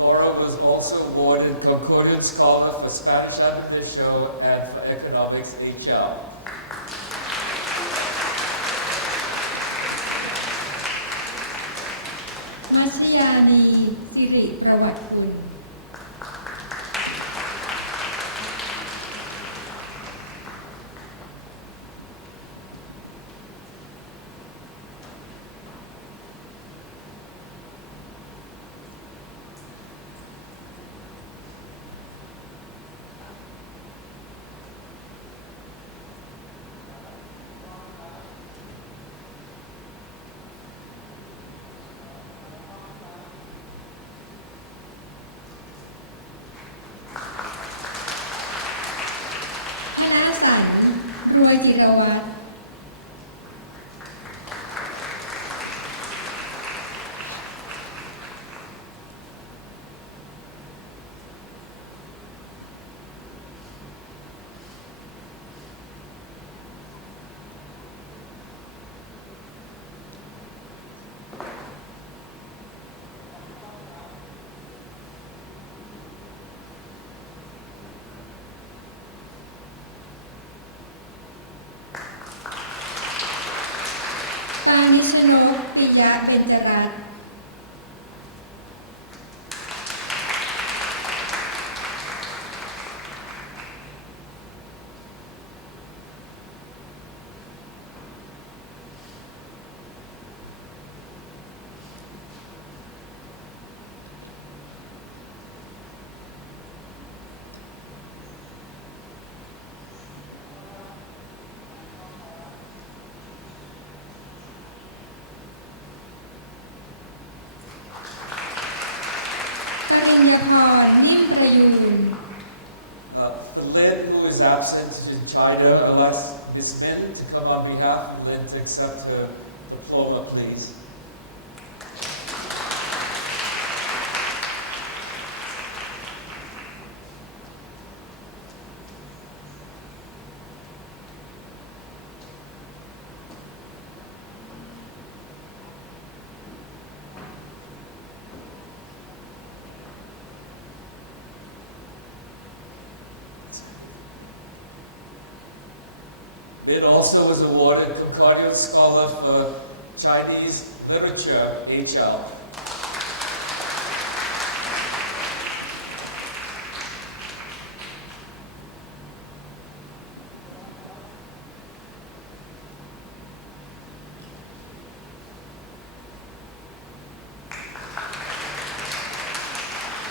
Laura was also awarded Concordian Scholar for Spanish Language Show and for Economics HL. มัชยานีสิริประวัติกุล ธนสันต์รวยจิรวัฒน์ ปานิชนกปิยะเบญจรัตน์ Ken ยพรนิ่มประยูน For Lynn, who is absent in China, I'll ask Ms. Min to come on behalf of Lynn to accept her diploma, please. It also was awarded Concordia Scholar for Chinese Literature, HL.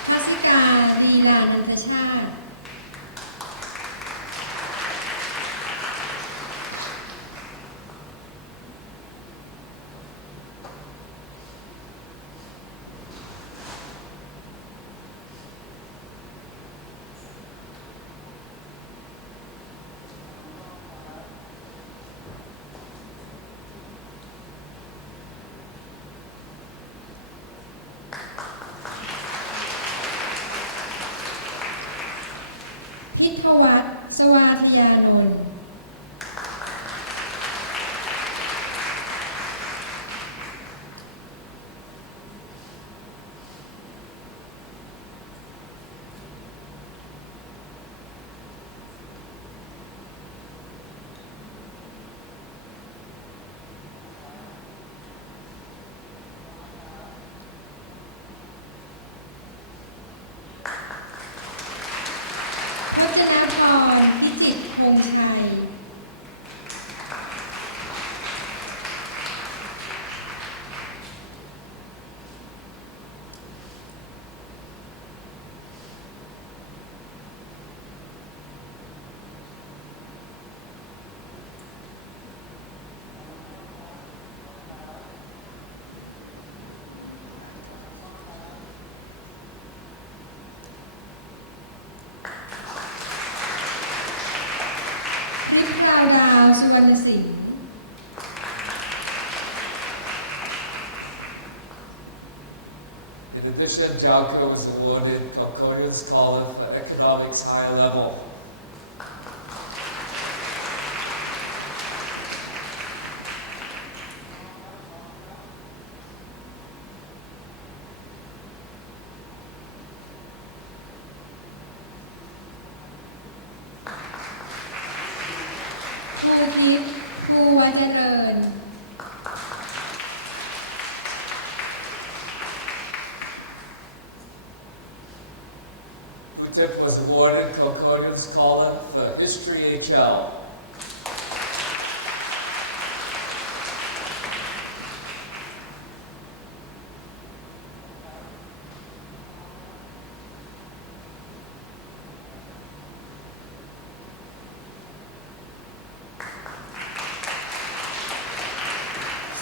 Masika Leela Natasha พิทวัฒน์สวาทยานนท์ พจนาพรพิจิตรพงษ์ชัย นิพาดาวสุวรรณสิงห์ In addition, Jalka was awarded Concordia Scholar for Economics High Level.ภูทิพย์ภูวเจริญ Utip was awarded Concordia Scholar for History HL.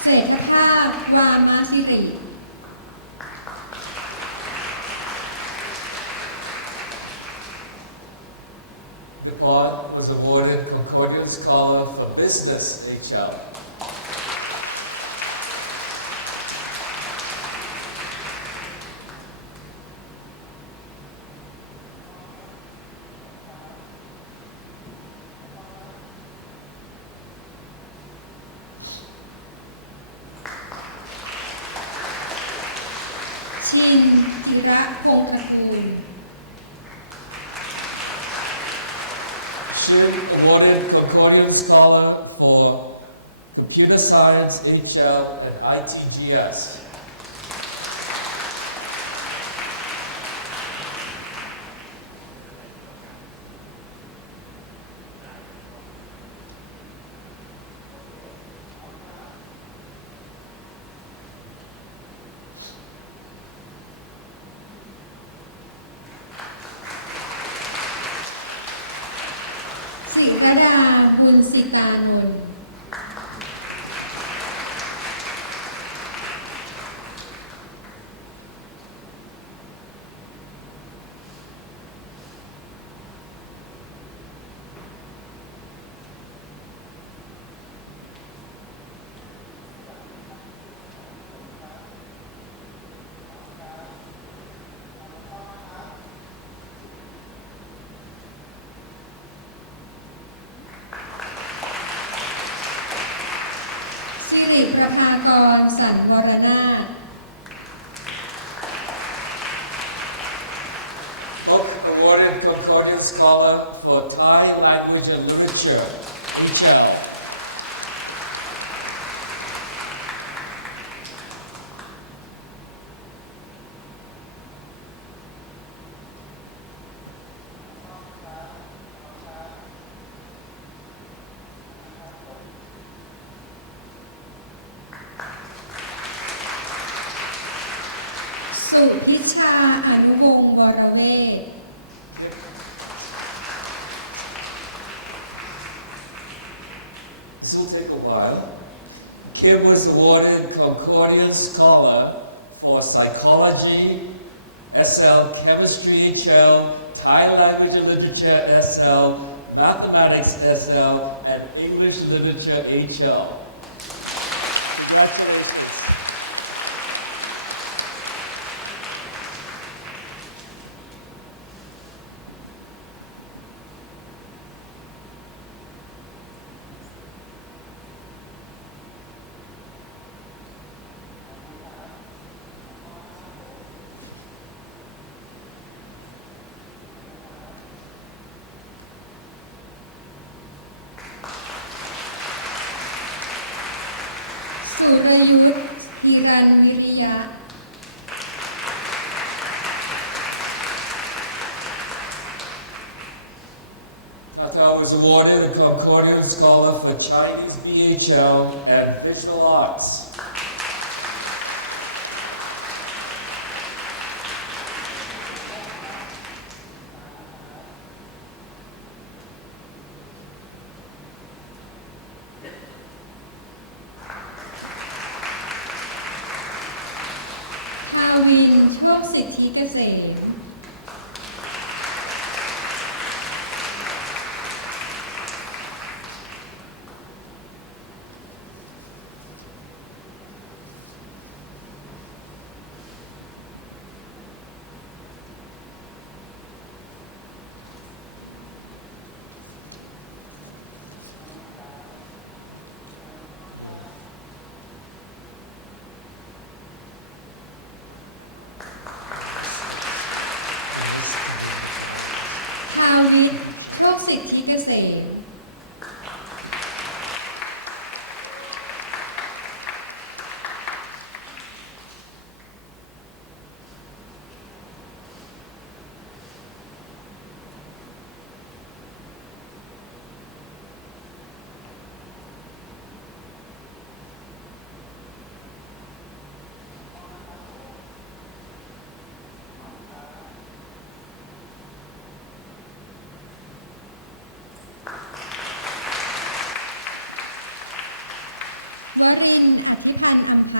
เศรษฐภาพวามาสิริ Nippon was awarded Concordia Scholar for Business HL.ชินจิระพงษ์ตระกูล Shin awarded Concordia Scholar for Computer Science HL and ITGS.ศิรดาบุญสิตานนท์ Ms. ภากร สันวรนาถ Both awarded Concordia Scholar for Thai Language and Literature, HL.สุพิชา อนุวงศ์วรเวท This will take a while. Kim was awarded Concordia Scholar for Psychology, SL, Chemistry HL, Thai Language and Literature SL, Mathematics SL, and English Literature HL. Congratulations.สุรยุทธ ฮิรัญวิริยะ Tata was awarded a Concordia Scholar for Chinese BHL and Visual Arts. Kavin โชคสิทธิเกษม ทาวิทย์ โชคสิทธิเกษม วรินทร์ อธิพันธ์อำไพ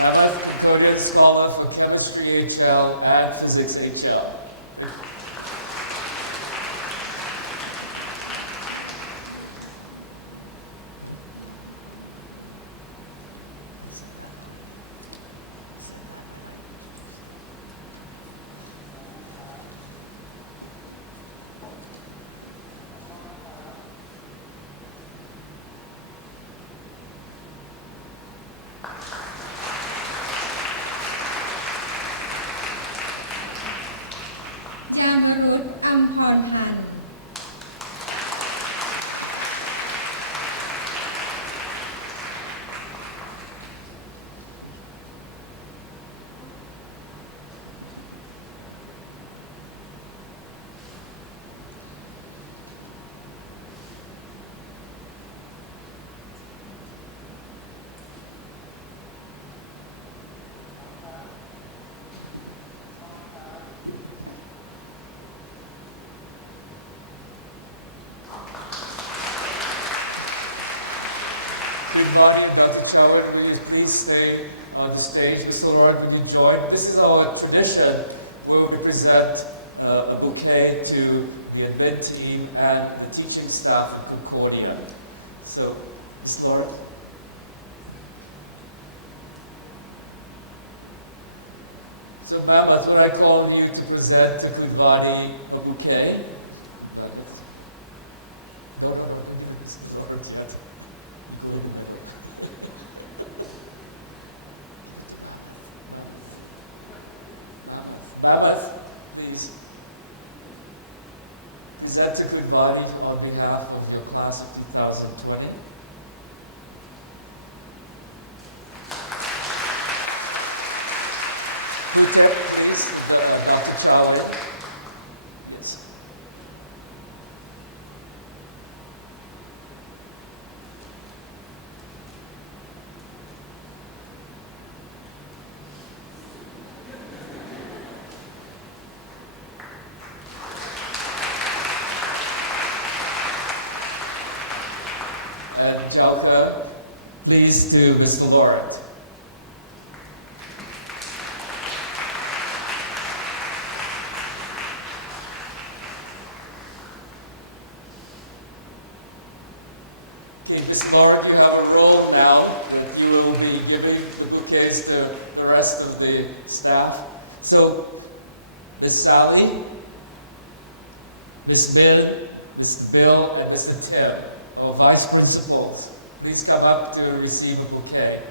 Namath Concordia Scholar for Chemistry HL and Physics HL. Inviting Dr. Chowan, will you please stay on the stage? Mr. Lord, would you join? This is our tradition where we present a bouquet to the event team and the teaching staff of Concordia. So, Ms. Laura. So, ma'am, I thought I called you to present to Kudvani a bouquet. No, it's not yet. Good. Mammoth, please. Present a goodbye on behalf of your class of 2020. Please, Dr. Chowdhury. Yes. And Jalka, please do Mr. Laurent. Okay, Ms. Laurent, you have a role now that you will be giving the bouquets to the rest of the staff. So, Ms. Sally, Ms. Bill, Mr. Bill, and Mr. Tim, our vice principals, please come up to receive a bouquet.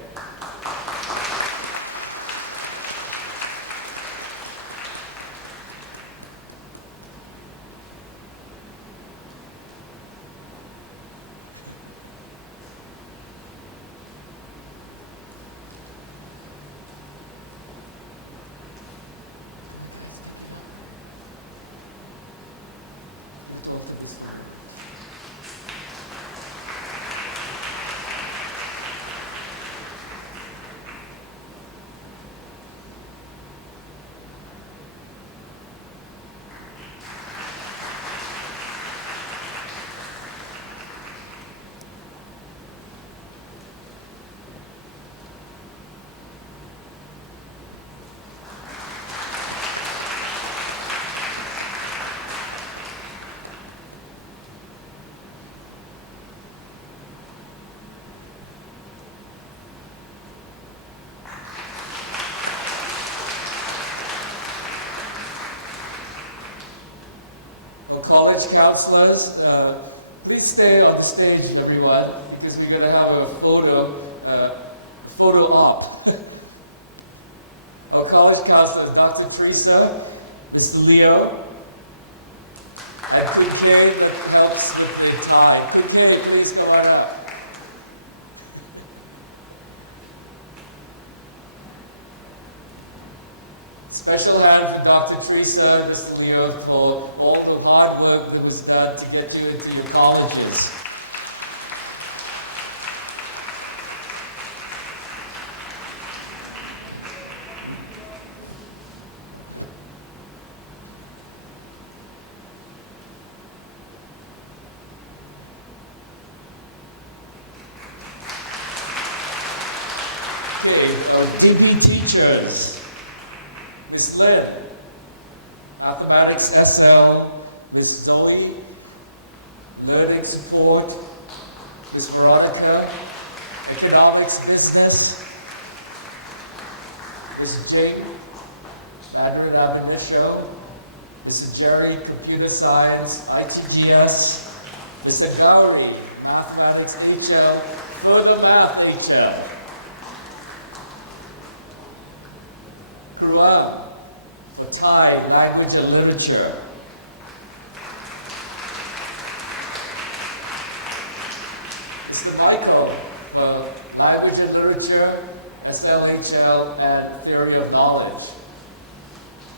Well, college counselors, please stay on the stage, everyone, because we're going to have a photo op. Our college counselors, Dr. Teresa, Mr. Leo, and Kuke, that helps with the tie. Kuke, please go right up. Special hand for Dr. Teresa and Mr. Leo for all the hard work that was done to get you into your colleges. Okay, our DB teachers. Ms. Lynn, Mathematics SL, Ms. Zoe, Learning Support, Ms. Veronica, Economics Business, Mr. Jing, Mandarin Abinishio, Mr. Jerry, Computer Science, ITGS, Mr. Gowrie, Mathematics HL, Further Math HL, Kruan, for Thai, Language and Literature. Mr. Michael, for Language and Literature, SLHL, and Theory of Knowledge.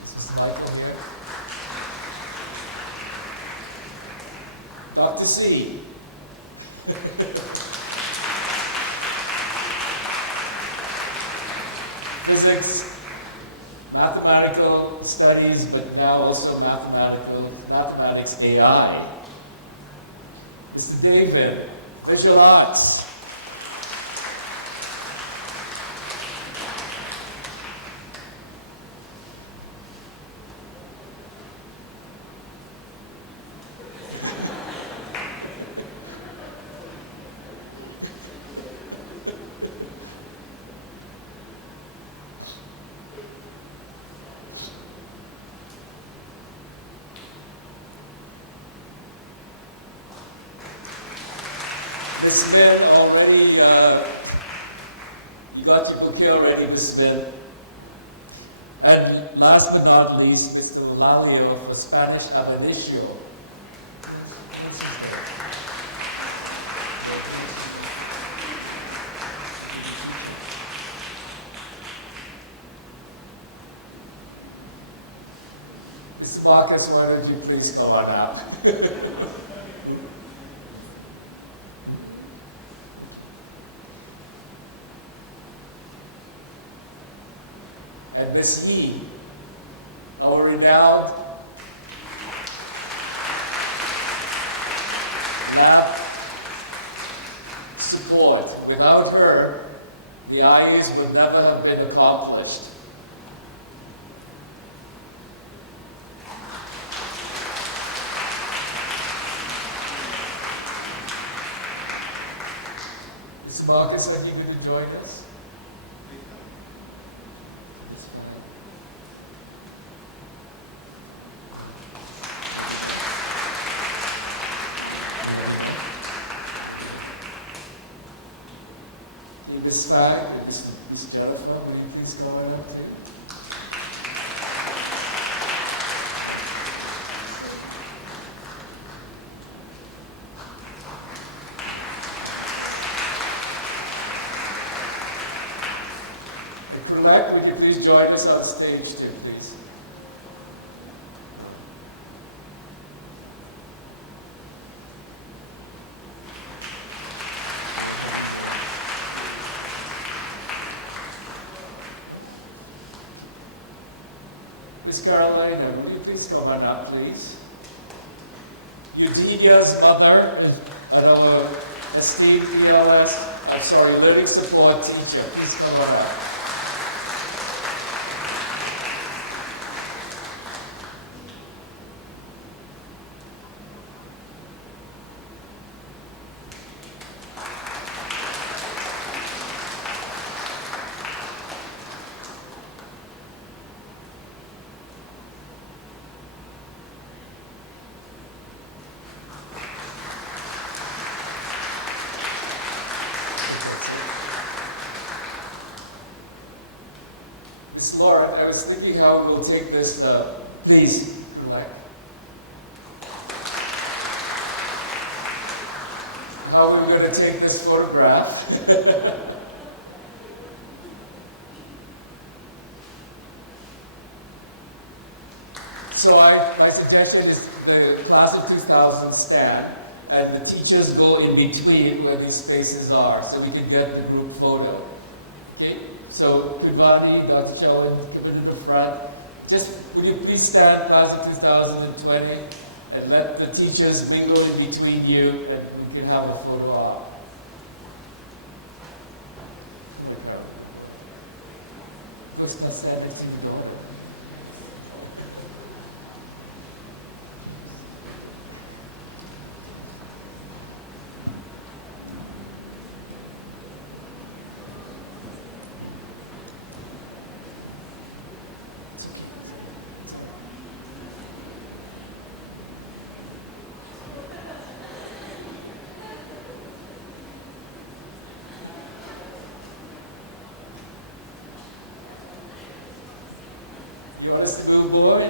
Is Mr. Michael here? Dr. C. Physics, mathematical studies, but now also mathematics AI. Mr. David, visual arts. Ms. Smith already, you got your bouquet already, Ms. Smith. And last but not least, Mr. Eulalio for Spanish Abadisio. Mr. Marcus, why don't you please come on out? And Miss E, our renowned lab support. Without her, the IEs would never have been accomplished. Mr. Marcus, are you going to join us? This bag, Miss Jennifer, will you please go right up too? And Prolect, would you please join us on stage too, please? Miss Carolina, would you please come on up, please? Eugenia's mother and our esteemed lyric support teacher. Please come on up. Miss Laura, I was thinking how we'll take this, please, Prolect. How we're going to take this photograph. So I suggested is the class of 2000 stand, and the teachers go in between where these spaces are, so we can get the group photo. Okay, so Kudvani, Dr. Chowan, come in the front. Just, would you please stand, class of 2020, and let the teachers mingle in between you, and we can have a photo op. Costa stand next to the door. You want us to move board?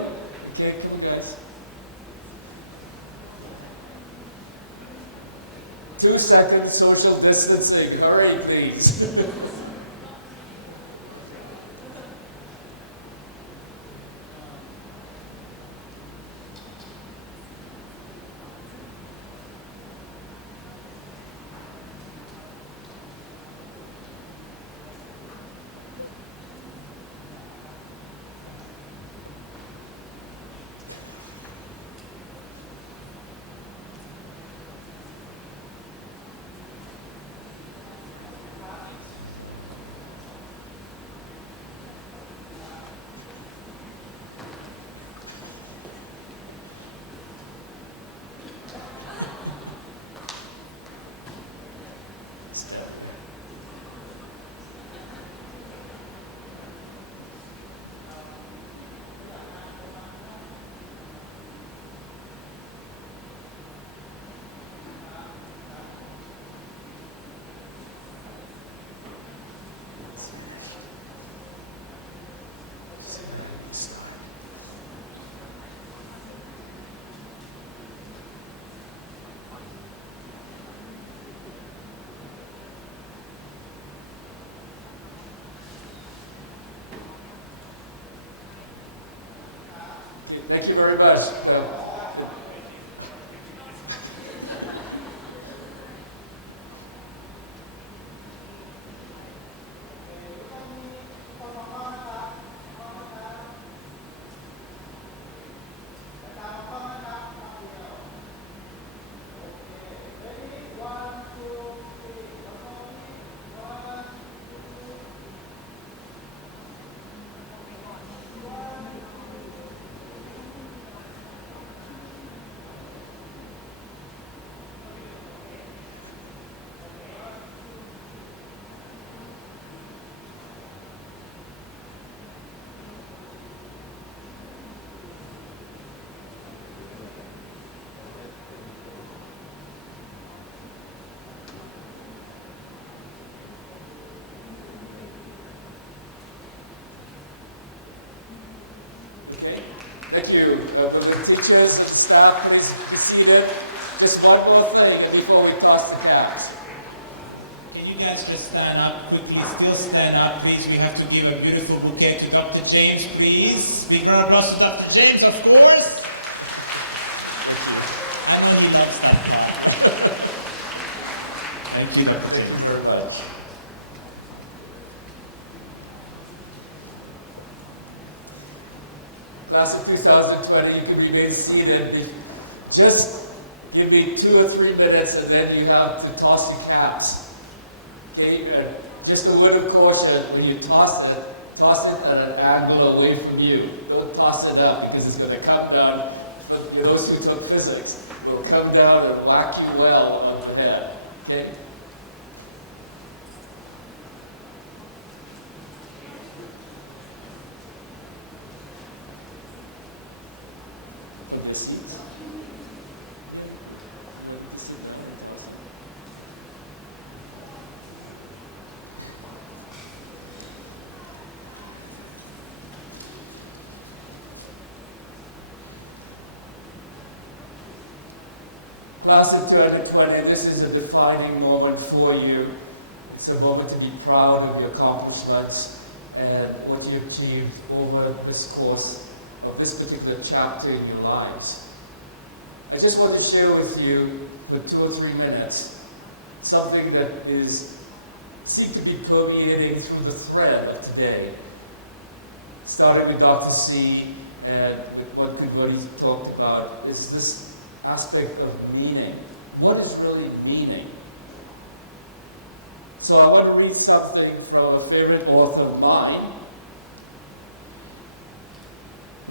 Okay, come on, guys. 2 seconds social distancing. Hurry, please. Thank you very much. Okay, thank you. For the teachers and staff, please be seated. Just one more thing before we toss the caps. Can you guys just stand up quickly? Still stand up, please. We have to give a beautiful bouquet to Dr. James, please. Big round of applause to Dr. James, of course. I know he likes that. Thank you, Dr. James. Thank you very much. Class of 2020, you can remain seated. Just give me 2 or 3 minutes and then you have to toss the caps. Okay, just a word of caution, when you toss it at an angle away from you. Don't toss it up because it's going to come down. Those who took physics, it will come down and whack you well on the head. Okay? From the seat. Class of 2020, this is a defining moment for you. It's a moment to be proud of your accomplishments and what you achieved over this course of this particular chapter in your lives. I just want to share with you, for 2 or 3 minutes, something that seems to be permeating through the thread of today. Starting with Dr. C and with what Kudwadi talked about, is this aspect of meaning. What is really meaning? So I want to read something from a favorite author of mine.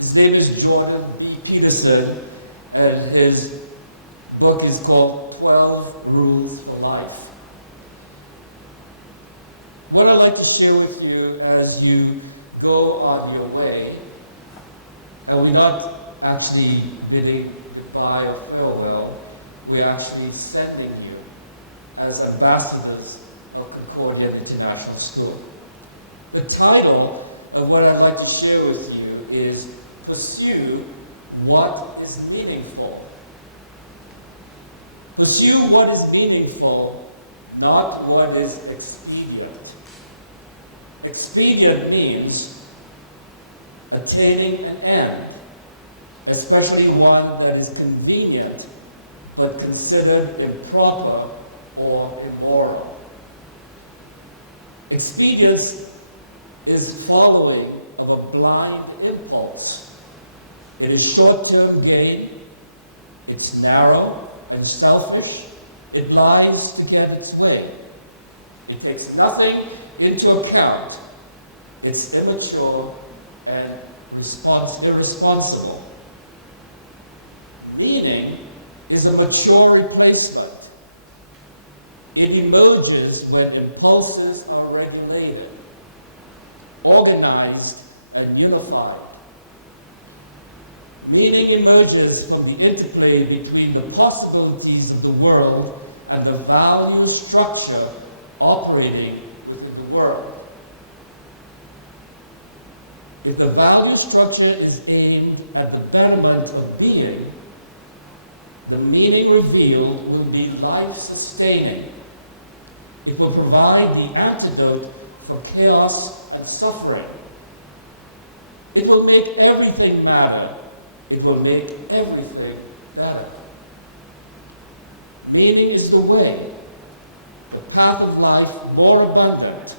His name is Jordan B. Peterson, and his book is called 12 Rules for Life. What I'd like to share with you as you go on your way, and we're not actually bidding goodbye or farewell, we're actually sending you as ambassadors of Concordia International School. The title of what I'd like to share with you is Pursue What is Meaningful. Pursue what is meaningful, not what is expedient. Expedient means attaining an end, especially one that is convenient but considered improper or immoral. Expedience is following of a blind impulse. It is short-term gain, it's narrow and selfish, it lies to get its way. It takes nothing into account, it's immature and irresponsible. Meaning is a mature replacement. It emerges when impulses are regulated, organized, and unified. Meaning emerges from the interplay between the possibilities of the world and the value structure operating within the world. If the value structure is aimed at the betterment of being, the meaning revealed will be life-sustaining. It will provide the antidote for chaos and suffering. It will make everything matter It will make everything better. Meaning is the way, the path of life more abundant,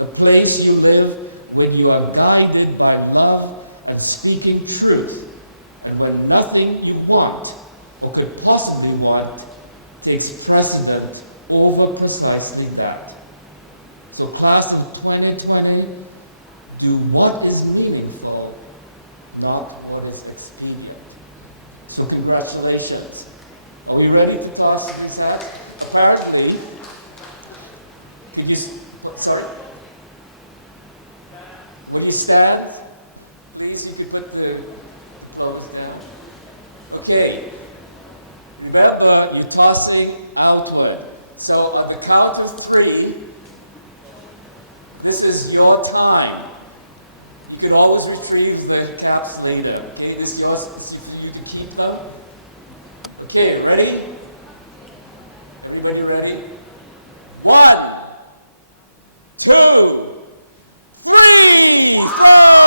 the place you live when you are guided by love and speaking truth, and when nothing you want or could possibly want takes precedent over precisely that. So class in 2020, do what is meaningful, not what is expedient. So congratulations. Are we ready to toss these out? Apparently, could you, sorry? Would you stand? Please, you could put the clothes down. Okay. Remember, you're tossing outward. So on the count of 3, this is your time. You could always retrieve the caps later. Okay, this is yours. You can keep them. Okay, ready? Everybody ready? 1, 2, 3, go!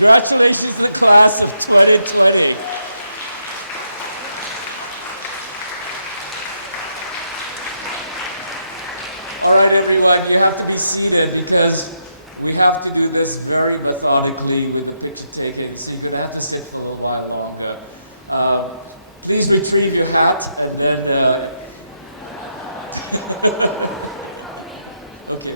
Congratulations to the class of 2020. All right, everyone, you have to be seated because we have to do this very methodically with the picture taking, so you're going to have to sit for a while longer. Please retrieve your hat and then... Okay.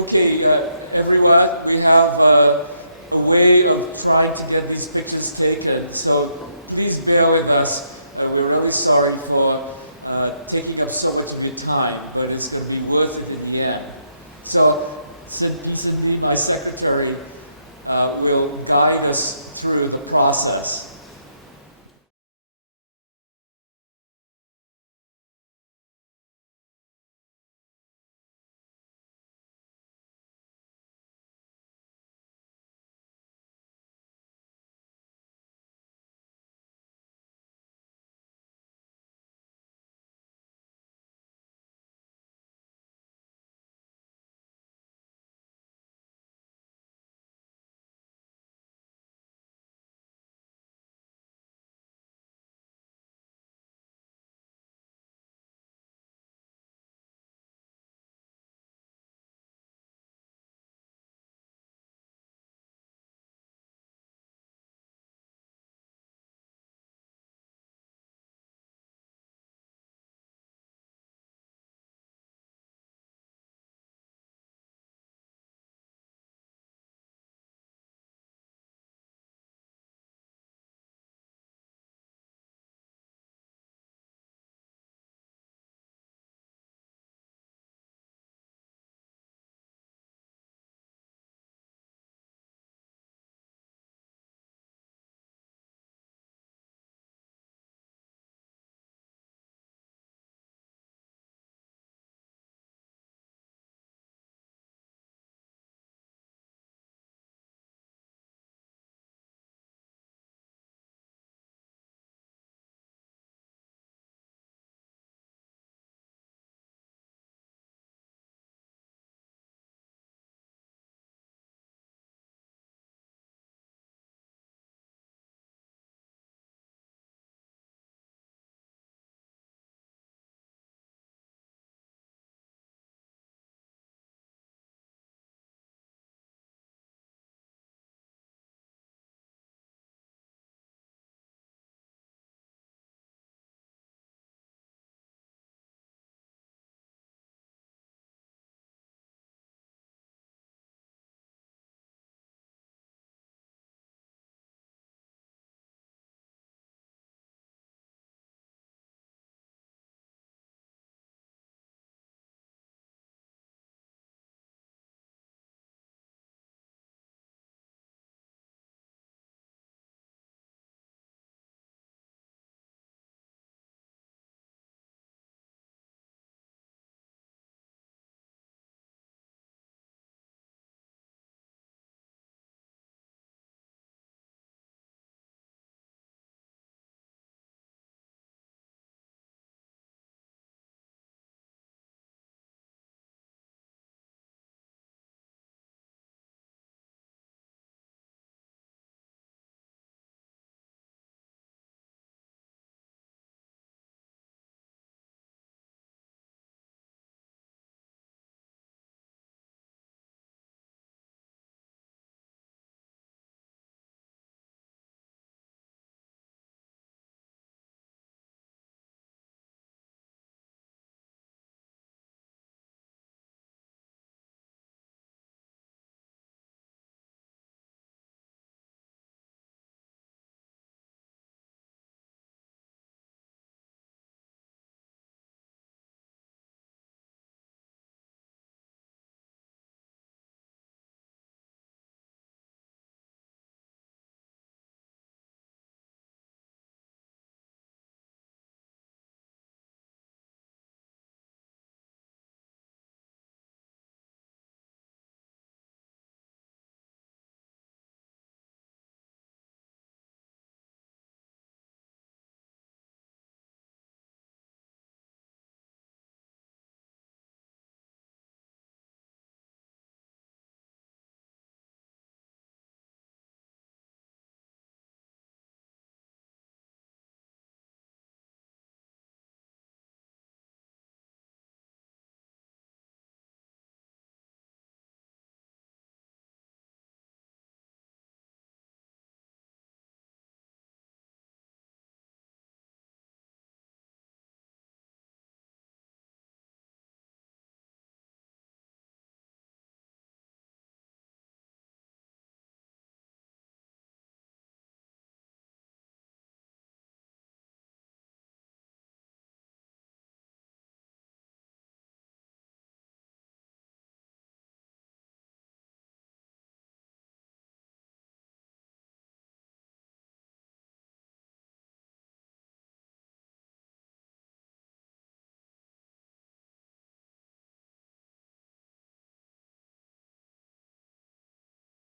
Okay, everyone, we have a way of trying to get these pictures taken, so please bear with us. We're really sorry for taking up so much of your time, but it's going to be worth it in the end. So, Cindy, my secretary, will guide us through the process.